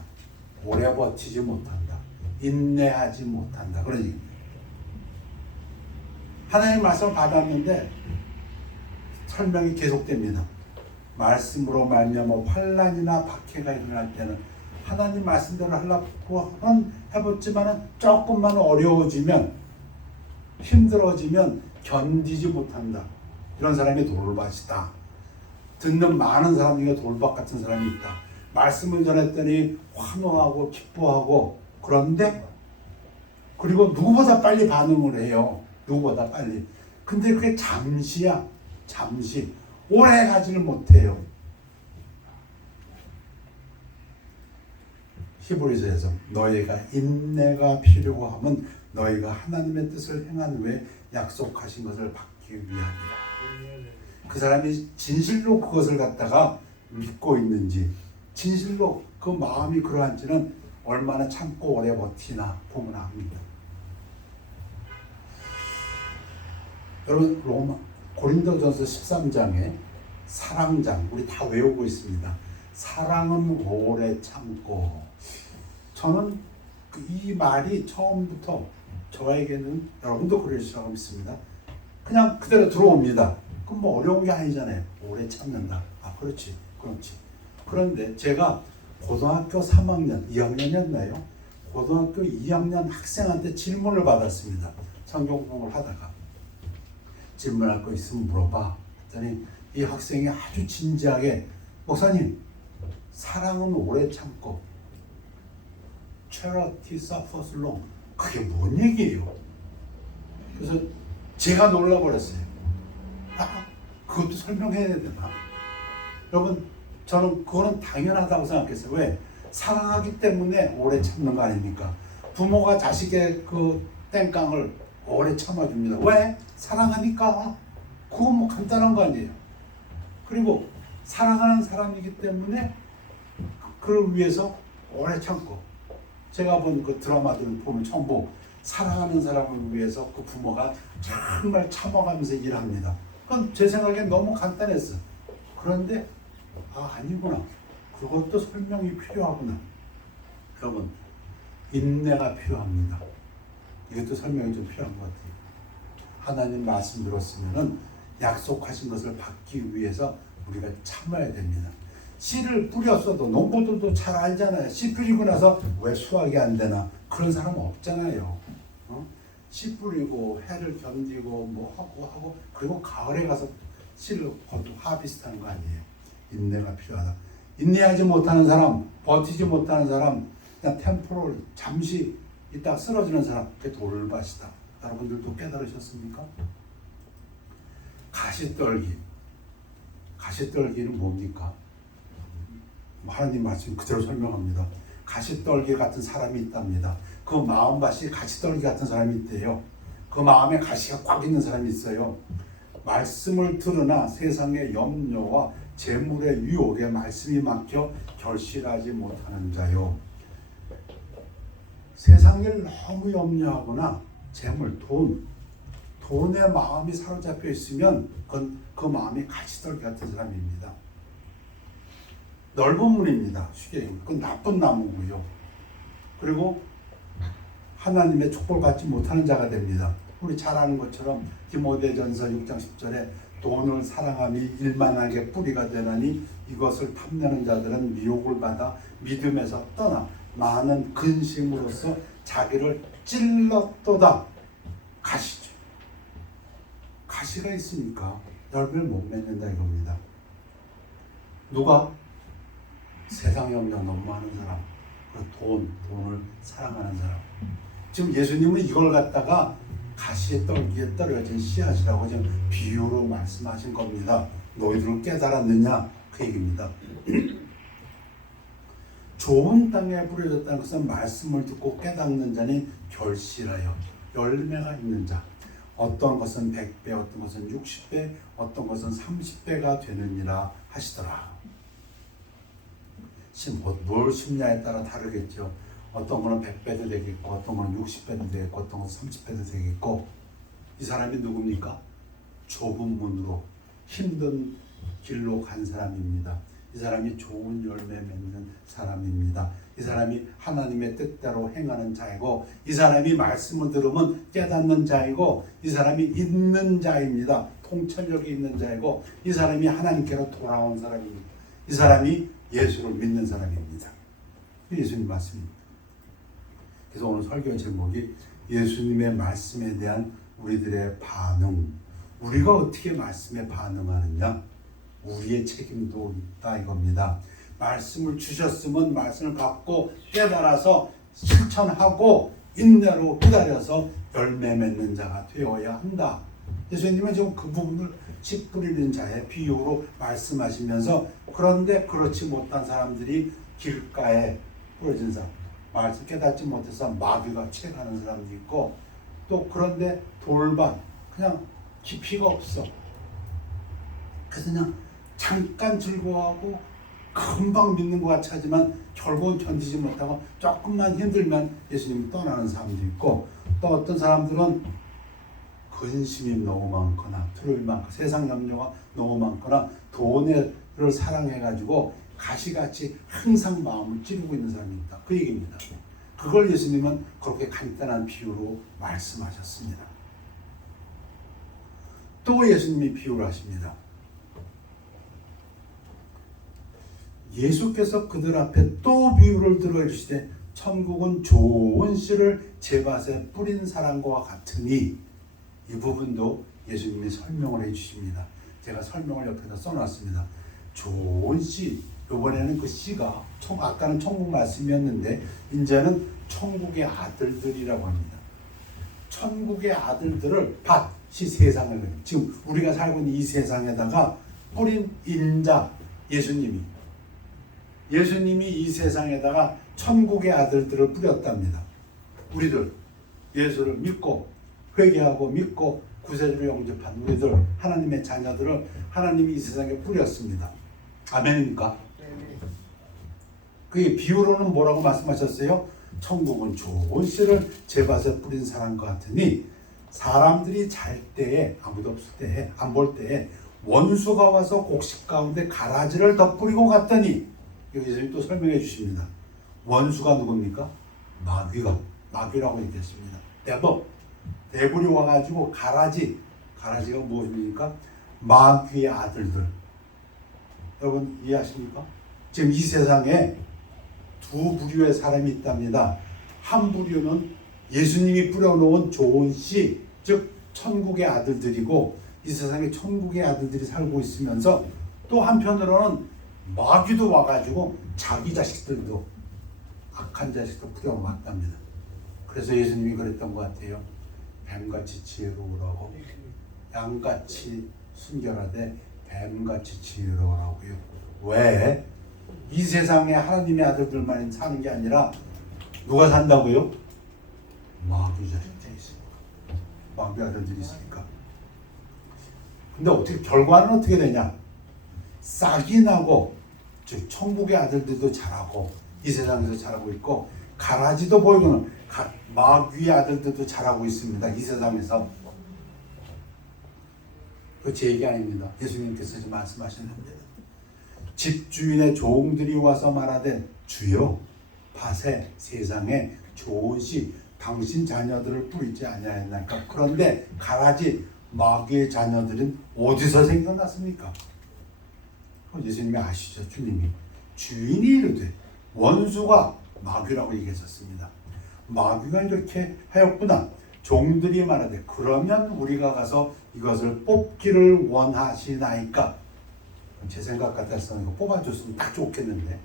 오래 버티지 못한다. 인내하지 못한다. 그런 얘기입니다. 하나님의 말씀을 받았는데 설명이 계속됩니다. 말씀으로 말미암아 환난이나 박해가 일어날 때는 하나님 말씀대로 하려고는 해봤지만 조금만 어려워지면 힘들어지면 견디지 못한다. 이런 사람이 돌밭이다. 듣는 많은 사람 중에 돌밭 같은 사람이 있다. 말씀을 전했더니 환호하고 기뻐하고 그런데 그리고 누구보다 빨리 반응을 해요. 누구보다 빨리. 근데 그게 잠시야. 잠시. 오래 가지를 못해요. 히브리서에서 너희가 인내가 필요고 하면 너희가 하나님의 뜻을 행한 후에 약속하신 것을 받기 위함이라. 그 사람이 진실로 그것을 갖다가 믿고 있는지 진실로 그 마음이 그러한지는 얼마나 참고 오래 버티나 보면 압니다. 여러분 고린도전서 13장에 사랑장 우리 다 외우고 있습니다. 사랑은 오래 참고. 저는 이 말이 처음부터 저에게는 여러분도 그러시라고 믿습니다. 그냥 그대로 들어옵니다. 그럼 뭐 어려운 게 아니잖아요. 오래 참는다. 아 그렇지. 그런데 제가 고등학교 3학년 2학년이었나요? 고등학교 2학년 학생한테 질문을 받았습니다. 성경 공부를 하다가 질문할 거 있으면 물어봐. 그랬더니 이 학생이 아주 진지하게 목사님 사랑은 오래 참고 charity suffers long 그게 뭔 얘기예요? 그래서 제가 놀라버렸어요. 그것도 설명해야 되나? 여러분 저는 그거는 당연하다고 생각했어요. 왜? 사랑하기 때문에 오래 참는 거 아닙니까? 부모가 자식의 그 땡깡을 오래 참아줍니다. 왜? 사랑하니까. 그거 뭐 간단한 거 아니에요. 그리고 사랑하는 사람이기 때문에 그를 위해서 오래 참고. 제가 본 그 드라마들 보면 처음 보고 사랑하는 사람을 위해서 그 부모가 정말 참아가면서 일합니다. 그건 제 생각엔 너무 간단했어. 그런데 아니구나. 그것도 설명이 필요하구나. 여러분 인내가 필요합니다. 이것도 설명이 좀 필요한 것 같아요. 하나님 말씀 들었으면은 약속하신 것을 받기 위해서 우리가 참아야 됩니다. 씨를 뿌렸어도 농부들도 잘 알잖아요. 씨 뿌리고 나서 왜 수확이 안 되나 그런 사람 없잖아요. 씨 뿌리고 해를 견디고 뭐 하고 그리고 가을에 가서 씨를 거두고 하비스트하는 거 아니에요. 인내가 필요하다. 인내하지 못하는 사람, 버티지 못하는 사람, 그냥 템포럴 잠시 있다 쓰러지는 사람, 그게 돌밭이다. 여러분들도 깨달으셨습니까? 가시떨기. 가시떨기는 뭡니까? 하나님 말씀 그대로 설명합니다. 가시떨기 같은 사람이 있답니다. 그 마음밭이 가시떨기 같은 사람이 있대요. 그 마음에 가시가 꽉 있는 사람이 있어요. 말씀을 들으나 세상의 염려와 재물의 유혹에 말씀이 막혀 결실하지 못하는 자요. 세상 일 너무 염려하거나 재물, 돈에 마음이 사로잡혀 있으면 그 마음이 가시떨기 같은 사람입니다. 넓은 문입니다. 쉽게 그건 나쁜 나무고요. 그리고 하나님의 축복을 받지 못하는 자가 됩니다. 우리 잘 아는 것처럼 디모데전서 6장 10절에 돈을 사랑함이 일만하게 뿌리가 되나니 이것을 탐내는 자들은 미혹을 받아 믿음에서 떠나 많은 근심으로써 자기를 찔렀도다. 가시죠. 가시가 있으니까 열매를 못 맺는다 이겁니다. 누가? 세상 염려 너무 많은 사람, 돈을 사랑하는 사람. 지금 예수님은 이걸 갖다가 가시의 떨기에 떨어진 씨앗이라고 지금 비유로 말씀하신 겁니다. 너희들은 깨달았느냐? 그 얘기입니다. 좋은 땅에 뿌려졌다는 것은 말씀을 듣고 깨닫는 자니 결실하여 열매가 있는 자. 어떤 것은 100배, 어떤 것은 60배, 어떤 것은 30배가 되느니라 하시더라. 뭘 심냐에 따라 다르겠죠. 어떤 거는 100배도 되겠고, 어떤 거는 60배도 되겠고, 어떤 거는 30배도 되겠고. 이 사람이 누굽니까? 좁은 문으로 힘든 길로 간 사람입니다. 이 사람이 좋은 열매 맺는 사람입니다. 이 사람이 하나님의 뜻대로 행하는 자이고, 이 사람이 말씀을 들으면 깨닫는 자이고, 이 사람이 있는 자입니다. 통찰력이 있는 자이고, 이 사람이 하나님께로 돌아온 사람입니다. 이 사람이 예수를 믿는 사람입니다. 예수님 말씀입니다. 그래서 오늘 설교 제목이 예수님의 말씀에 대한 우리들의 반응. 우리가 어떻게 말씀에 반응하느냐? 우리의 책임도 있다 이겁니다. 말씀을 주셨으면 말씀을 갖고 깨달아서 실천하고 인내로 기다려서 열매 맺는 자가 되어야 한다. 예수님은 지금 그 부분을 씨 뿌리는 자의 비유로 말씀하시면서, 그런데 그렇지 못한 사람들이 길가에 뿌려진 사람, 말씀 깨닫지 못해서 마귀가 채가는 사람도 있고, 또 그런데 돌밭 그냥 깊이가 없어. 그래서 그냥 잠깐 즐거워하고 금방 믿는 것 같이 하지만 결국은 견디지 못하고 조금만 힘들면 예수님이 떠나는 사람도 있고, 또 어떤 사람들은 근심이 너무 많거나 두려움이 많고 세상 염려가 너무 많거나 돈을 사랑해가지고 가시같이 항상 마음을 찌르고 있는 사람이 있다. 그 얘기입니다. 그걸 예수님은 그렇게 간단한 비유로 말씀하셨습니다. 또 예수님이 비유를 하십니다. 예수께서 그들 앞에 또 비유를 들어 이르시되 천국은 좋은 씨를 제밭에 뿌린 사람과 같으니, 이 부분도 예수님이 설명을 해주십니다. 제가 설명을 옆에다 써놨습니다. 좋은 씨, 이번에는 그 씨가 아까는 천국 말씀이었는데 이제는 천국의 아들들이라고 합니다. 천국의 아들들을 밭이 세상을, 지금 우리가 살고 있는 이 세상에다가 뿌린 인자 예수님이 이 세상에다가 천국의 아들들을 뿌렸답니다. 우리들 예수를 믿고 회개하고 믿고 구세주를 영접한 우리들, 하나님의 자녀들을 하나님이 이 세상에 뿌렸습니다. 아멘입니까? 그게 비유로는 뭐라고 말씀하셨어요? 천국은 좋은 씨를 제밭에 뿌린 사람과 같으니 사람들이 잘 때에, 아무도 없을 때에, 안 볼 때에 원수가 와서 곡식 가운데 가라지를 더 뿌리고 갔더니, 여기 예수님이 또 설명해 주십니다. 원수가 누굽니까? 마귀라고 얘기했습니다. 대불이 와가지고 가라지가 무엇입니까? 마귀의 아들들. 여러분 이해하십니까? 지금 이 세상에 두 부류의 사람이 있답니다. 한 부류는 예수님이 뿌려놓은 좋은 씨, 즉 천국의 아들들이고, 이 세상에 천국의 아들들이 살고 있으면서 또 한편으로는 마귀도 와가지고 자기 자식들도, 악한 자식도 뿌려왔답니다. 그래서 예수님이 그랬던 것 같아요. 뱀같이 지혜로우라고, 양같이 순결하되 뱀같이 지혜로우라고요. 왜? 이 세상에 하나님의 아들들만 사는 게 아니라 누가 산다고요? 마귀 자식들이 있으니까. 마귀 아들들이 있으니까. 근데 어떻게 결과는 어떻게 되냐? 싹이 나고 즉 천국의 아들들도 자라고 이 세상에서 자라고 있고 가라지도 보이고는 마귀의 아들들도 자라고 있습니다. 이 세상에서. 그 제 얘기 아닙니다. 예수님께서 지금 말씀하시는데 집주인의 종들이 와서 말하되 주여 밭에 세상에 좋은 씨 당신 자녀들을 뿌리지 아니하였나이까. 그런데 가라지 마귀의 자녀들은 어디서 생겨났습니까? 예수님이 아시죠? 주님이 주인이 이르되 원수가 마귀라고 얘기했었습니다. 마귀가 이렇게 하였구나. 종들이 말하되 그러면 우리가 가서 이것을 뽑기를 원하시나이까. 제 생각 같아서 이거 뽑아줬으면 딱 좋겠는데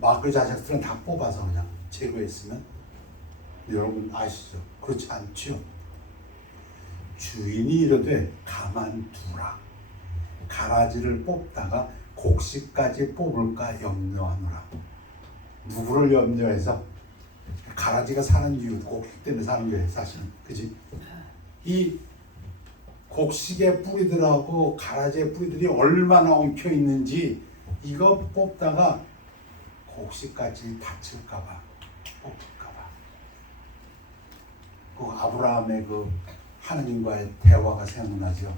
마귀 자식들은 다 뽑아서 그냥 제거했으면. 여러분 아시죠? 그렇지 않죠? 주인이 이르되 가만두라. 가라지를 뽑다가 곡식까지 뽑을까 염려하노라. 누구를 염려해서? 가라지가 사는 이유도 곡식 때문에 사는 거예요, 사실은. 그지? 이 곡식의 뿌리들하고 가라지의 뿌리들이 얼마나 엉켜 있는지 이거 뽑다가 곡식까지 다칠까봐 뽑을까봐. 그 아브라함의 그 하나님과의 대화가 생각나죠.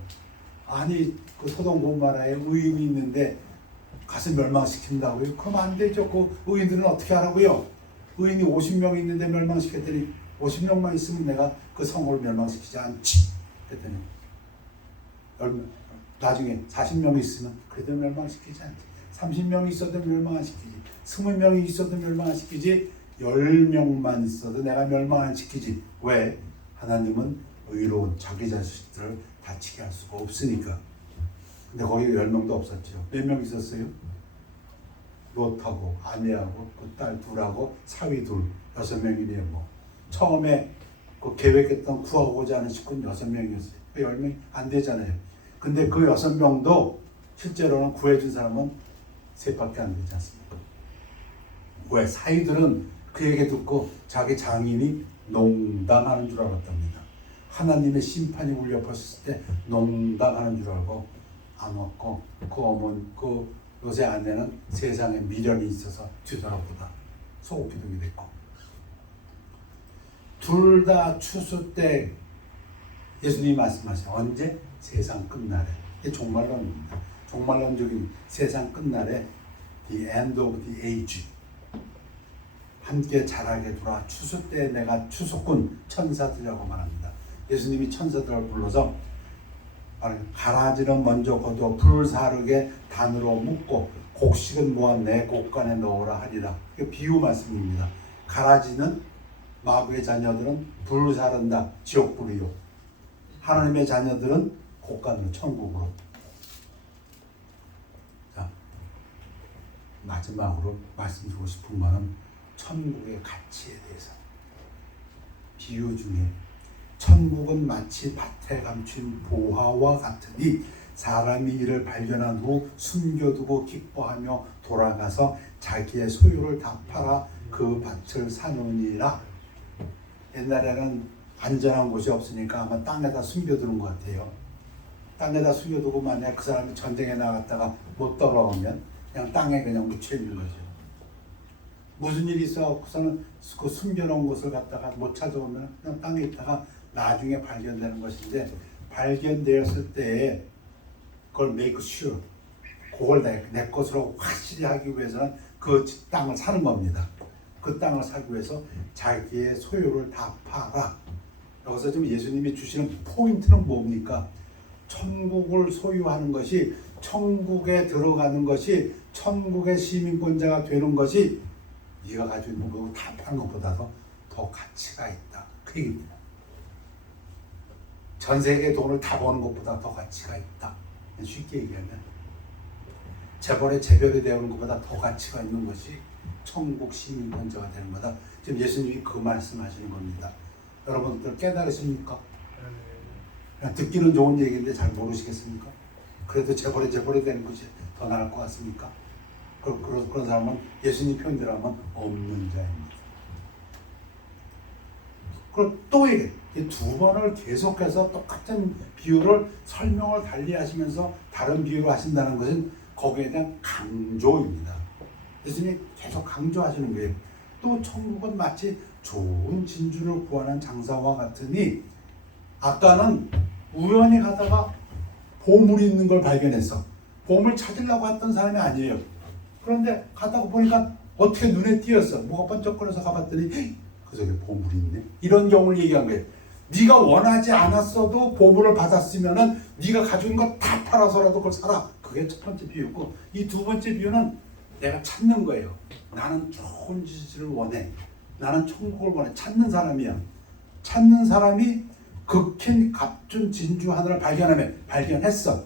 아니 그 소돔 고모라에 의인이 있는데 가서 멸망시킨다고요? 그럼 안 되죠. 그 의인들은 어떻게 하라고요? 의인이 50명 있는데 멸망시켰더니 50명만 있으면 내가 그 성을 멸망시키지 않지. 그랬더니 나중에 40명이 있으면 그래도 멸망시키지 않지. 30명이 있어도 멸망 안 시키지. 20명이 있어도 멸망 안 시키지. 10명만 있어도 내가 멸망 안 시키지. 왜? 하나님은 의로운 자기 자식들을 다치게 할 수가 없으니까. 근데 거기 10명도 없었죠. 몇 명 있었어요? 롯하고 아내하고 그 딸 둘하고 사위 둘 6명이네요. 뭐 처음에 그 계획했던 구하고자 하는 식구는 6명이었어요. 그 10명이 안 되잖아요. 근데 그 6명도 실제로는 구해준 사람은 셋밖에 안 되지 않습니까? 왜? 사위들은 그 얘기 듣고 자기 장인이 농담하는 줄 알았답니다. 하나님의 심판이 울려 퍼졌을 때 농담하는 줄 알고 안 왔고 그 요새 아내는 세상에 미련이 있어서 뒤돌아보다 소고기둥이 됐고 둘 다 추수 때 예수님이 말씀하신 언제? 세상 끝날에. 이게 종말론입니다. 종말론적인 세상 끝날에 the end of the age 함께 자라게 두라. 추수 때 내가 추수꾼 천사들이라고 말합니다. 예수님이 천사들을 불러서 가라지는 먼저 거두어 불사르게 단으로 묶고 곡식은 모아 내 곡간에 넣으라 하리라. 이게 비유 말씀입니다. 가라지는 마귀의 자녀들은 불사른다. 지옥불이요. 하나님의 자녀들은 곡간으로 천국으로. 자, 마지막으로 말씀드리고 싶은 것은 천국의 가치에 대해서. 비유 중에 천국은 마치 밭에 감춘 보화와 같으니 사람이 이를 발견한 후 숨겨두고 기뻐하며 돌아가서 자기의 소유를 다 팔아 그 밭을 사느니라. 옛날에는 안전한 곳이 없으니까 아마 땅에다 숨겨두는 것 같아요. 땅에다 숨겨두고 만약 그 사람이 전쟁에 나갔다가 못 돌아오면 그냥 땅에 그냥 묻혀있는 거죠. 무슨 일이 있어서는 그 숨겨놓은 곳을 갖다가 못 찾아오면 그냥 땅에 있다가 나중에 발견되는 것인데 발견되었을 때에 그걸 make sure 그걸 내 것으로 확실히 하기 위해서는 그 땅을 사는 겁니다. 그 땅을 사기 위해서 자기의 소유를 다 팔아. 여기서 지금 예수님이 주시는 포인트는 뭡니까? 천국을 소유하는 것이 천국에 들어가는 것이 천국의 시민권자가 되는 것이 네가 가지고 있는 거 다 파는 것보다도 더 가치가 있다. 그 얘기입니다. 전 세계 돈을 다 버는 것보다 더 가치가 있다. 쉽게 얘기하면 재벌의 재벌이 되는 것보다 더 가치가 있는 것이 천국 시민권자가 되는 거다. 지금 예수님이 그 말씀하시는 겁니다. 여러분들 깨달으십니까? 그냥 듣기는 좋은 얘기인데 잘 모르시겠습니까? 그래도 재벌이 되는 것이 더 나을 것 같습니까? 그런 사람은 예수님 표현대로 하면 없는 자입니다. 그리고 또 이게 두 번을 계속해서 똑같은 비유를 설명을 달리 하시면서 다른 비유로 하신다는 것은 거기에 대한 강조입니다. 예수님이 계속 강조하시는 거예요. 또 천국은 마치 좋은 진주를 구하는 장사와 같으니, 아까는 우연히 가다가 보물이 있는 걸 발견했어. 보물 찾으려고 했던 사람이 아니에요. 그런데 가다가 보니까 어떻게 눈에 띄었어. 뭐가 번쩍거려서 가봤더니 그 속에 보물이 있네. 이런 경우를 얘기한 거예요. 네가 원하지 않았어도 보물을 받았으면은 네가 가진 거 다 팔아서라도 그걸 사라. 그게 첫 번째 비유고, 이 두 번째 비유는 내가 찾는 거예요. 나는 좋은 짓을 원해. 나는 천국을 원해. 찾는 사람이야. 찾는 사람이 극히 값준 진주 하나를 발견했어.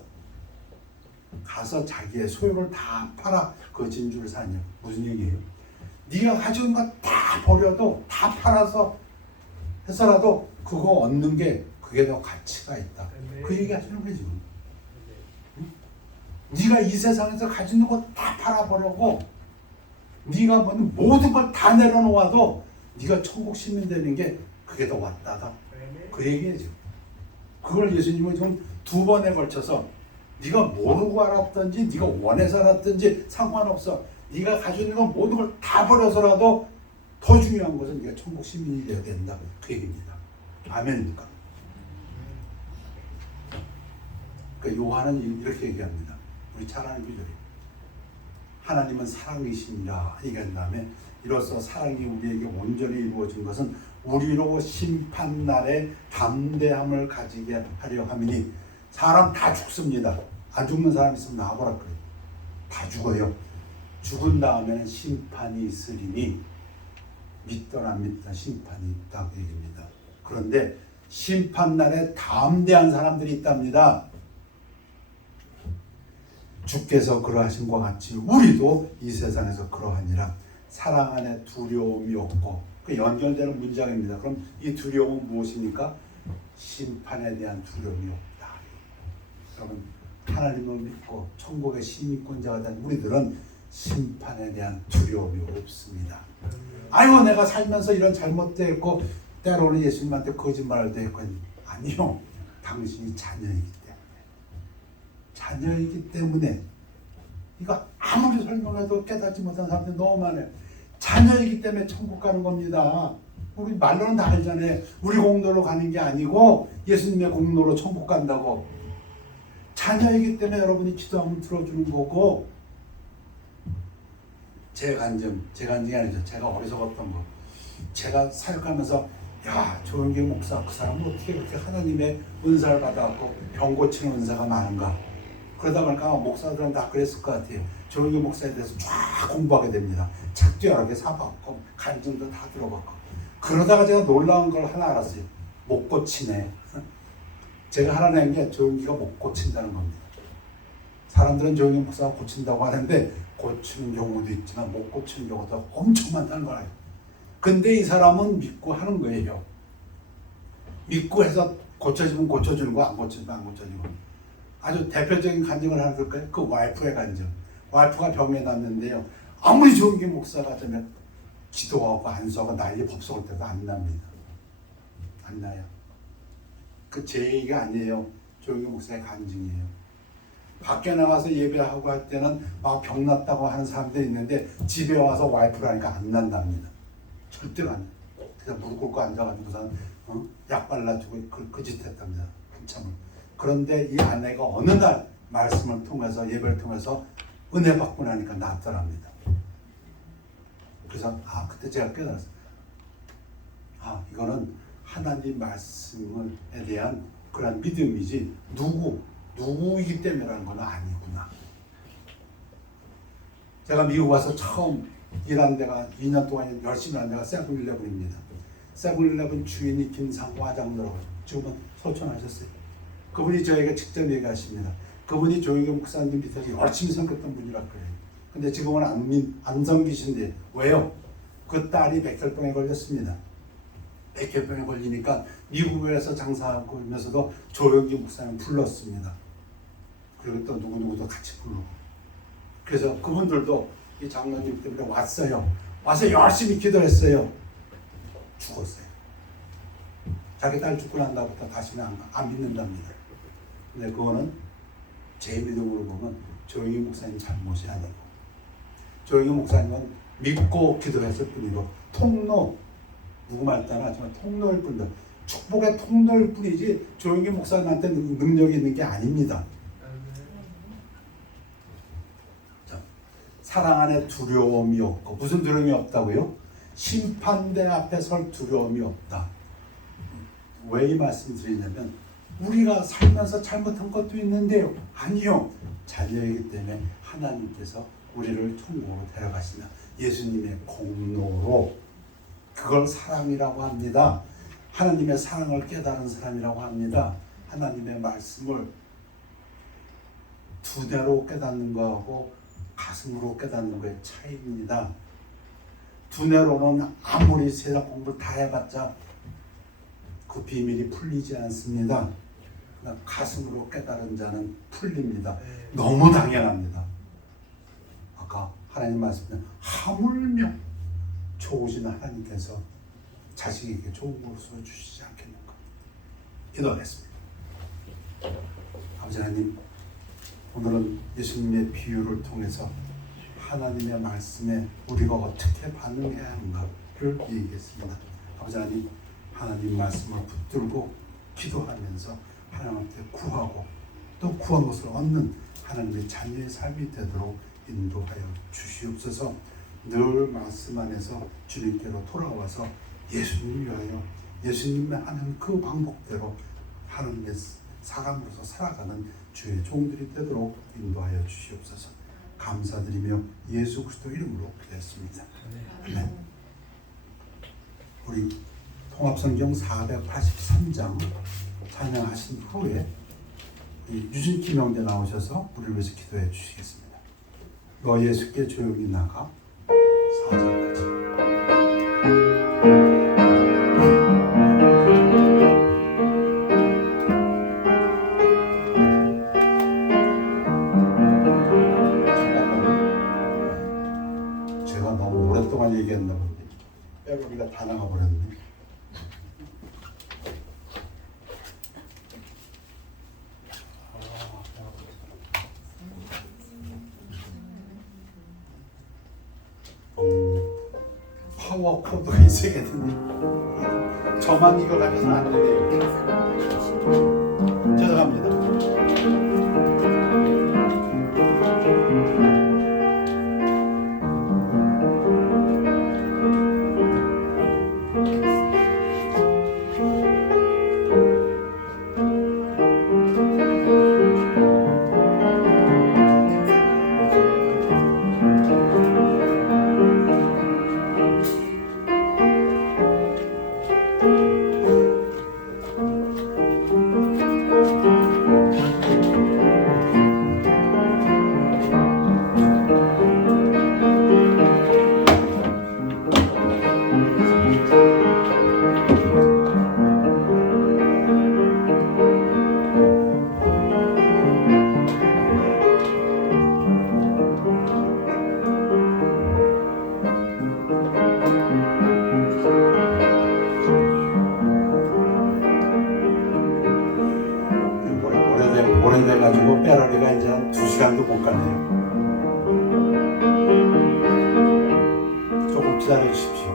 가서 자기의 소유를 다 팔아 그 진주를 사냐. 무슨 얘기예요? 네가 가진 거 다 버려도 다 팔아서 해서라도 그거 얻는 게 그게 더 가치가 있다. 그 얘기 하시는 거예요 지금. 네가 이 세상에서 가진 거 다 팔아버리고 네가 모든 걸 다 내려놓아도 네가 천국 시민 되는 게 그게 더 왔다가 그 얘기죠. 그걸 예수님은 지금 두 번에 걸쳐서 네가 모르고 알았든지 네가 원해서 알았든지 상관없어. 네가 가지고 있는 건 모든 걸 다 버려서라도 더 중요한 것은 네가 천국 시민이 되어야 된다. 그 얘기입니다. 아멘입니까? 그러니까 요한은 이렇게 얘기합니다. 우리 잘 아는 구절이에요. 하나님은 사랑이십니다. 얘기한 다음에 이로써 사랑이 우리에게 온전히 이루어진 것은 우리로 심판날에 담대함을 가지게 하려 함이니. 사람 다 죽습니다. 안 죽는 사람 있으면 나와보라 그래요. 다 죽어요. 죽은 다음에는 심판이 있으리니, 믿던 안 믿던 심판이 있다고 얘기입니다. 그런데 심판날에 담대한 사람들이 있답니다. 주께서 그러하신 것 같이 우리도 이 세상에서 그러하니라. 사랑 안에 두려움이 없고, 그 연결되는 문장입니다. 그럼 이 두려움은 무엇입니까? 심판에 대한 두려움이 없다. 여러분, 하나님을 믿고 천국의 시민권자가 된 우리들은 심판에 대한 두려움이 없습니다. 아이고 내가 살면서 이런 잘못도 했고 때로는 예수님한테 거짓말도 했고. 아니요, 당신이 자녀이기 때문에 이거 아무리 설명해도 깨닫지 못한 사람들이 너무 많아요. 자녀이기 때문에 천국 가는 겁니다. 우리 말로는 다 알잖아요. 우리 공로로 가는 게 아니고 예수님의 공로로 천국 간다고. 자녀이기 때문에 여러분이 기도하면 들어주는 거고. 제 간증이 아니죠. 제가 어리석었던 거. 제가 사역하면서 야, 조영길 목사 그 사람은 어떻게 그렇게 하나님의 은사를 받아갖고 병 고치는 은사가 많은가. 그러다 보니까 목사들은 다 그랬을 것 같아요. 조영길 목사에 대해서 쫙 공부하게 됩니다. 책도 여러 개 사봤고 간증도 다 들어봤고. 그러다가 제가 놀라운 걸 하나 알았어요. 못 고치네. 제가 하나님 게 조영기가 못 고친다는 겁니다. 사람들은 조영기 목사가 고친다고 하는데 고치는 경우도 있지만 못 고치는 경우도 엄청 많다는 걸 알아요. 근데 이 사람은 믿고 하는 거예요. 믿고 해서 고쳐지면 고쳐주는 거, 안 고쳐지면 안 고쳐지는 거. 아주 대표적인 간증을 하나 볼까요? 그 와이프의 간증. 와이프가 병에 났는데요. 아무리 조영기 목사가 되면 기도하고 안수하고 난리 법석을 때도 안 납니다. 안 나요. 그 제 얘기가 아니에요. 조영기 목사의 간증이에요. 밖에 나가서 예배하고 할 때는 막 병 났다고 하는 사람들이 있는데 집에 와서 와이프를 하니까 안 난답니다. 절대로 안 나요. 그냥 무릎 꿇고 앉아가지고서 약 발라주고 그 짓 했답니다. 한참을. 그런데 이 아내가 어느 날 말씀을 통해서 예배를 통해서 은혜 받고 나니까 낫더랍니다. 그래서 그때 제가 깨달았어요. 이거는 하나님 말씀에 대한 그런 믿음이지 누구이기 때문이라는 건 아니구나. 제가 미국 와서 처음 일한 데가 2년 동안 열심히 한 데가 세븐일레븐입니다. 세븐일레븐 주인이 김상화 장로라고 지금은 소천하셨어요. 그분이 저에게 직접 얘기하십니다. 그분이 조영기 목사님 밑에서 열심히 섬겼던 분이라 그래요. 근데 지금은 안 섬기신데 왜요? 그 딸이 백혈병에 걸렸습니다. 백혈병에 걸리니까 미국에서 장사하고 있면서도 조영기 목사님 불렀습니다. 그리고 또 누구누구도 같이 부르고. 그래서 그분들도 이 장로님 때문에 왔어요. 와서 열심히 기도했어요. 죽었어요. 자기 딸 죽고 난 다음부터 다시는 안 믿는답니다. 근데 그거는 제 믿음으로 보면 조영희 목사님 잘못이 아니고, 조영희 목사님은 믿고 기도했을 뿐이고, 통로, 누구 말 따라 하지만 통로일 뿐이다. 축복의 통로일 뿐이지 조영희 목사님한테 능력이 있는 게 아닙니다. 자, 사랑 안에 두려움이 없고, 무슨 두려움이 없다고요? 심판대 앞에 설 두려움이 없다. 왜 이 말씀 드리냐면, 우리가 살면서 잘못한 것도 있는데요. 아니요. 자녀이기 때문에 하나님께서 우리를 천국으로 데려가시면 예수님의 공로로, 그걸 사랑이라고 합니다. 하나님의 사랑을 깨달은 사람이라고 합니다. 하나님의 말씀을 두뇌로 깨닫는 거하고 가슴으로 깨닫는 거의 차이입니다. 두뇌로는 아무리 세상 공부를 다 해봤자 그 비밀이 풀리지 않습니다. 그러나 가슴으로 깨달은 자는 풀립니다. 너무 당연합니다. 아까 하나님 말씀에 하물며 좋으신 하나님께서 자식에게 좋은 모습을 주시지 않겠는가. 기도하겠습니다. 아버지 하나님, 오늘은 예수님의 비유를 통해서 하나님의 말씀에 우리가 어떻게 반응해야 하는가를 얘기했습니다. 아버지 하나님, 하나님 말씀을 붙들고 기도하면서 하나님께 구하고 또 구한 것을 얻는 하나님의 자녀의 삶이 되도록 인도하여 주시옵소서. 늘 말씀 안에서 주님께로 돌아와서 예수님을 위하여 예수님의 하는 그 방법대로 하나님의 사람으로서 살아가는 주의 종들이 되도록 인도하여 주시옵소서. 감사드리며 예수 그리스도 이름으로 기도했습니다. 아멘. 우리 통합성경 483장 찬양하신 후에 유진기 명제 나오셔서 우리를 위해서 기도해 주시겠습니다. 너 예수께 조용히 나가 4절까지. 제가 너무 오랫동안 얘기했나 본데 빼로리가 다 나가버렸네. 파워 코드가 있어야겠는데 저만 이거 가져서는 안 되네요. 죄송합니다. 오래돼가지고 빼라리가 이제 한 2시간도 못 가네요. 조금 기다려 주십시오.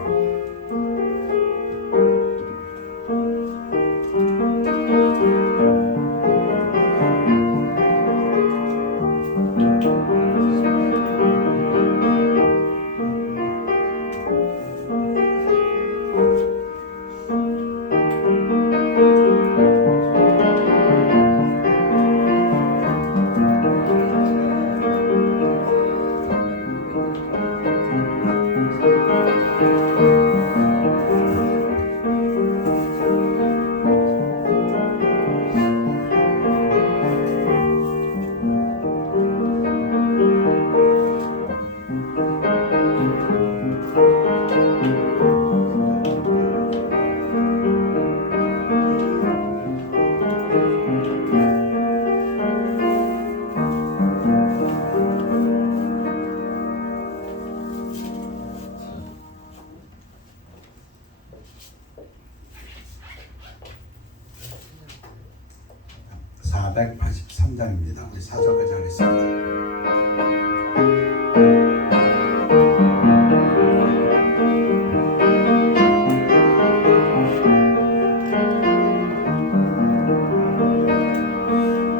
183장입니다. 우리 4절까지 하겠습니다.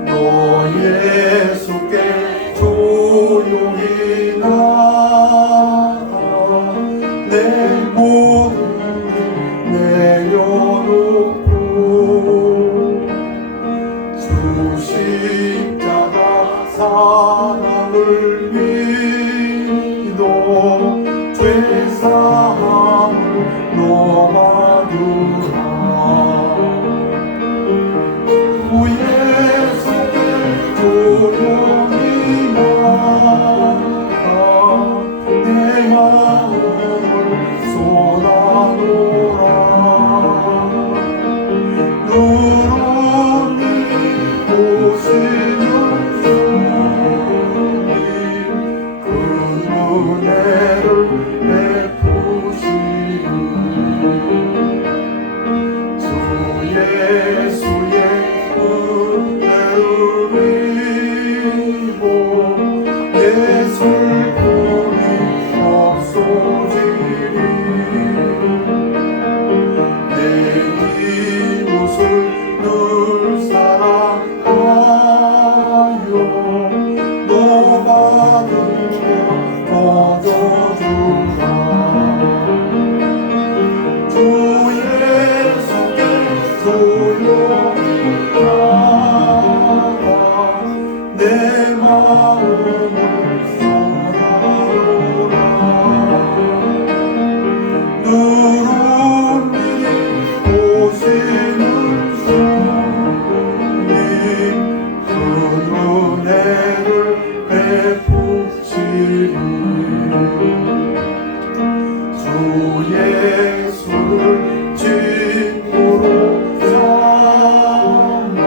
너 예수께 조용히 나가 내 모든 일 내려놓고 주 십자가 사랑을 믿어 죄사함을 너마주라 주 예수께 조용히 나가 내 마음을 쏟아놓으라 누룩이 오시는 주님 그 은혜를 베푸시니 주 예수의 은혜를 입어 내 슬픔이 없어지리 내 이웃을 늘 사랑하여 너 받은 것 거둬주라 주 예수께 조용히 나가 내 마음을 쏟아놓으라 누룩이 오시는 주님 그 은혜를 베푸시리 주 예수를 친구로 삼아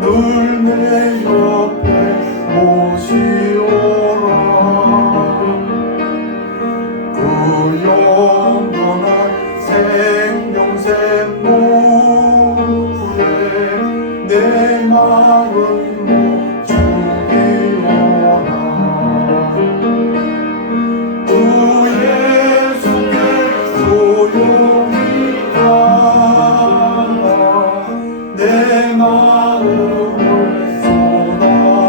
늘 내 옆에 모시오라 그 영원한 생명샘 물에 내 마음 못 죽이오라 주 예수께 조용히 나가 내 마음을 쏟아놓으라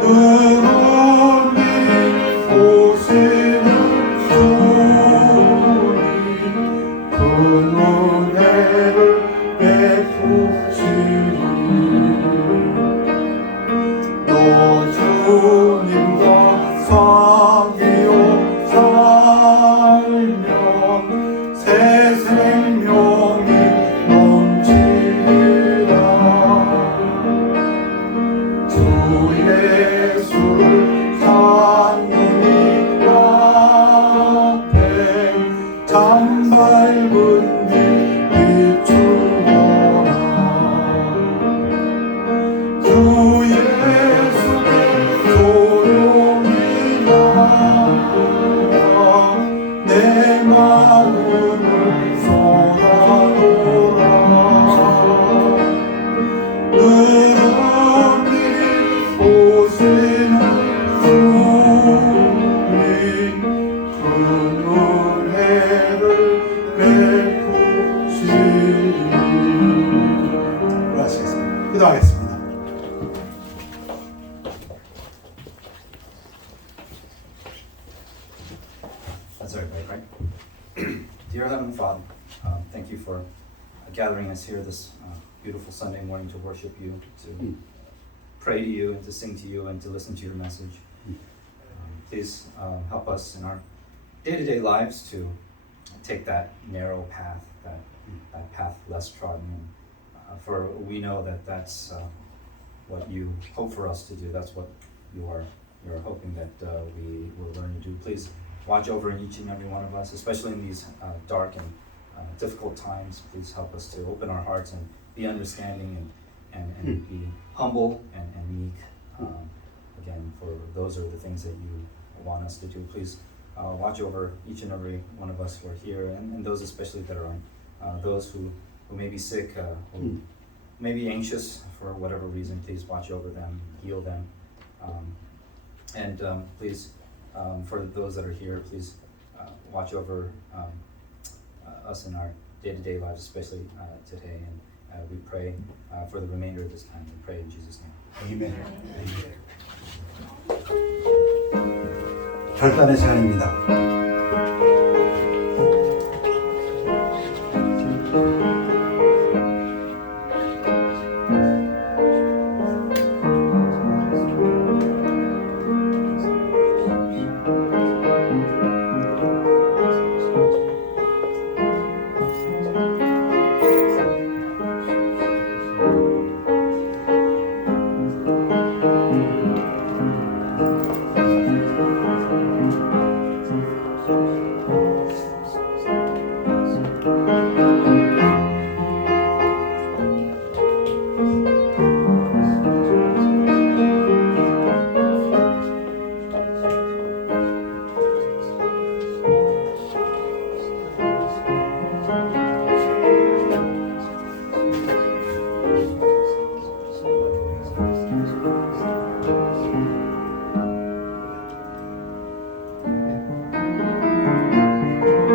누룩이 오시는 주님 그 은혜를 베푸시리 너 주님과 사귀어 살면 새 생명이 넘치리라 주 예수를 찬양히 앞에 참 밝은 빛 비추어라 주 예수께 조용히 나가 내 마음을 쏟아놓으라 누룩이 오시는 주님 그 은혜를 베푸시리 하시겠습니다. 기도하겠습니다. That's our prayer, right? Dear Heavenly Father, thank you for gathering us here this beautiful Sunday morning to worship you, to pray to you, and to sing to you, and to listen to your message. Please help us in our day-to-day lives to take that narrow path, that path less trodden. For we know that that's what you hope for us to do. That's what you're hoping that we will learn to do. Please watch over each and every one of us, especially in these dark and difficult times. Please help us to open our hearts and be understanding and be humble and meek. Again, for those are the things that you want us to do. Please watch over each and every one of us who are here, and those especially that are on those who who may be sick, who may be anxious for whatever reason, please watch over them, heal them. Please, for those that are here, please watch over us in our day-to-day lives, especially today. And we pray for the remainder of this time. We pray in Jesus' name. 아멘. 결단의 시간입니다.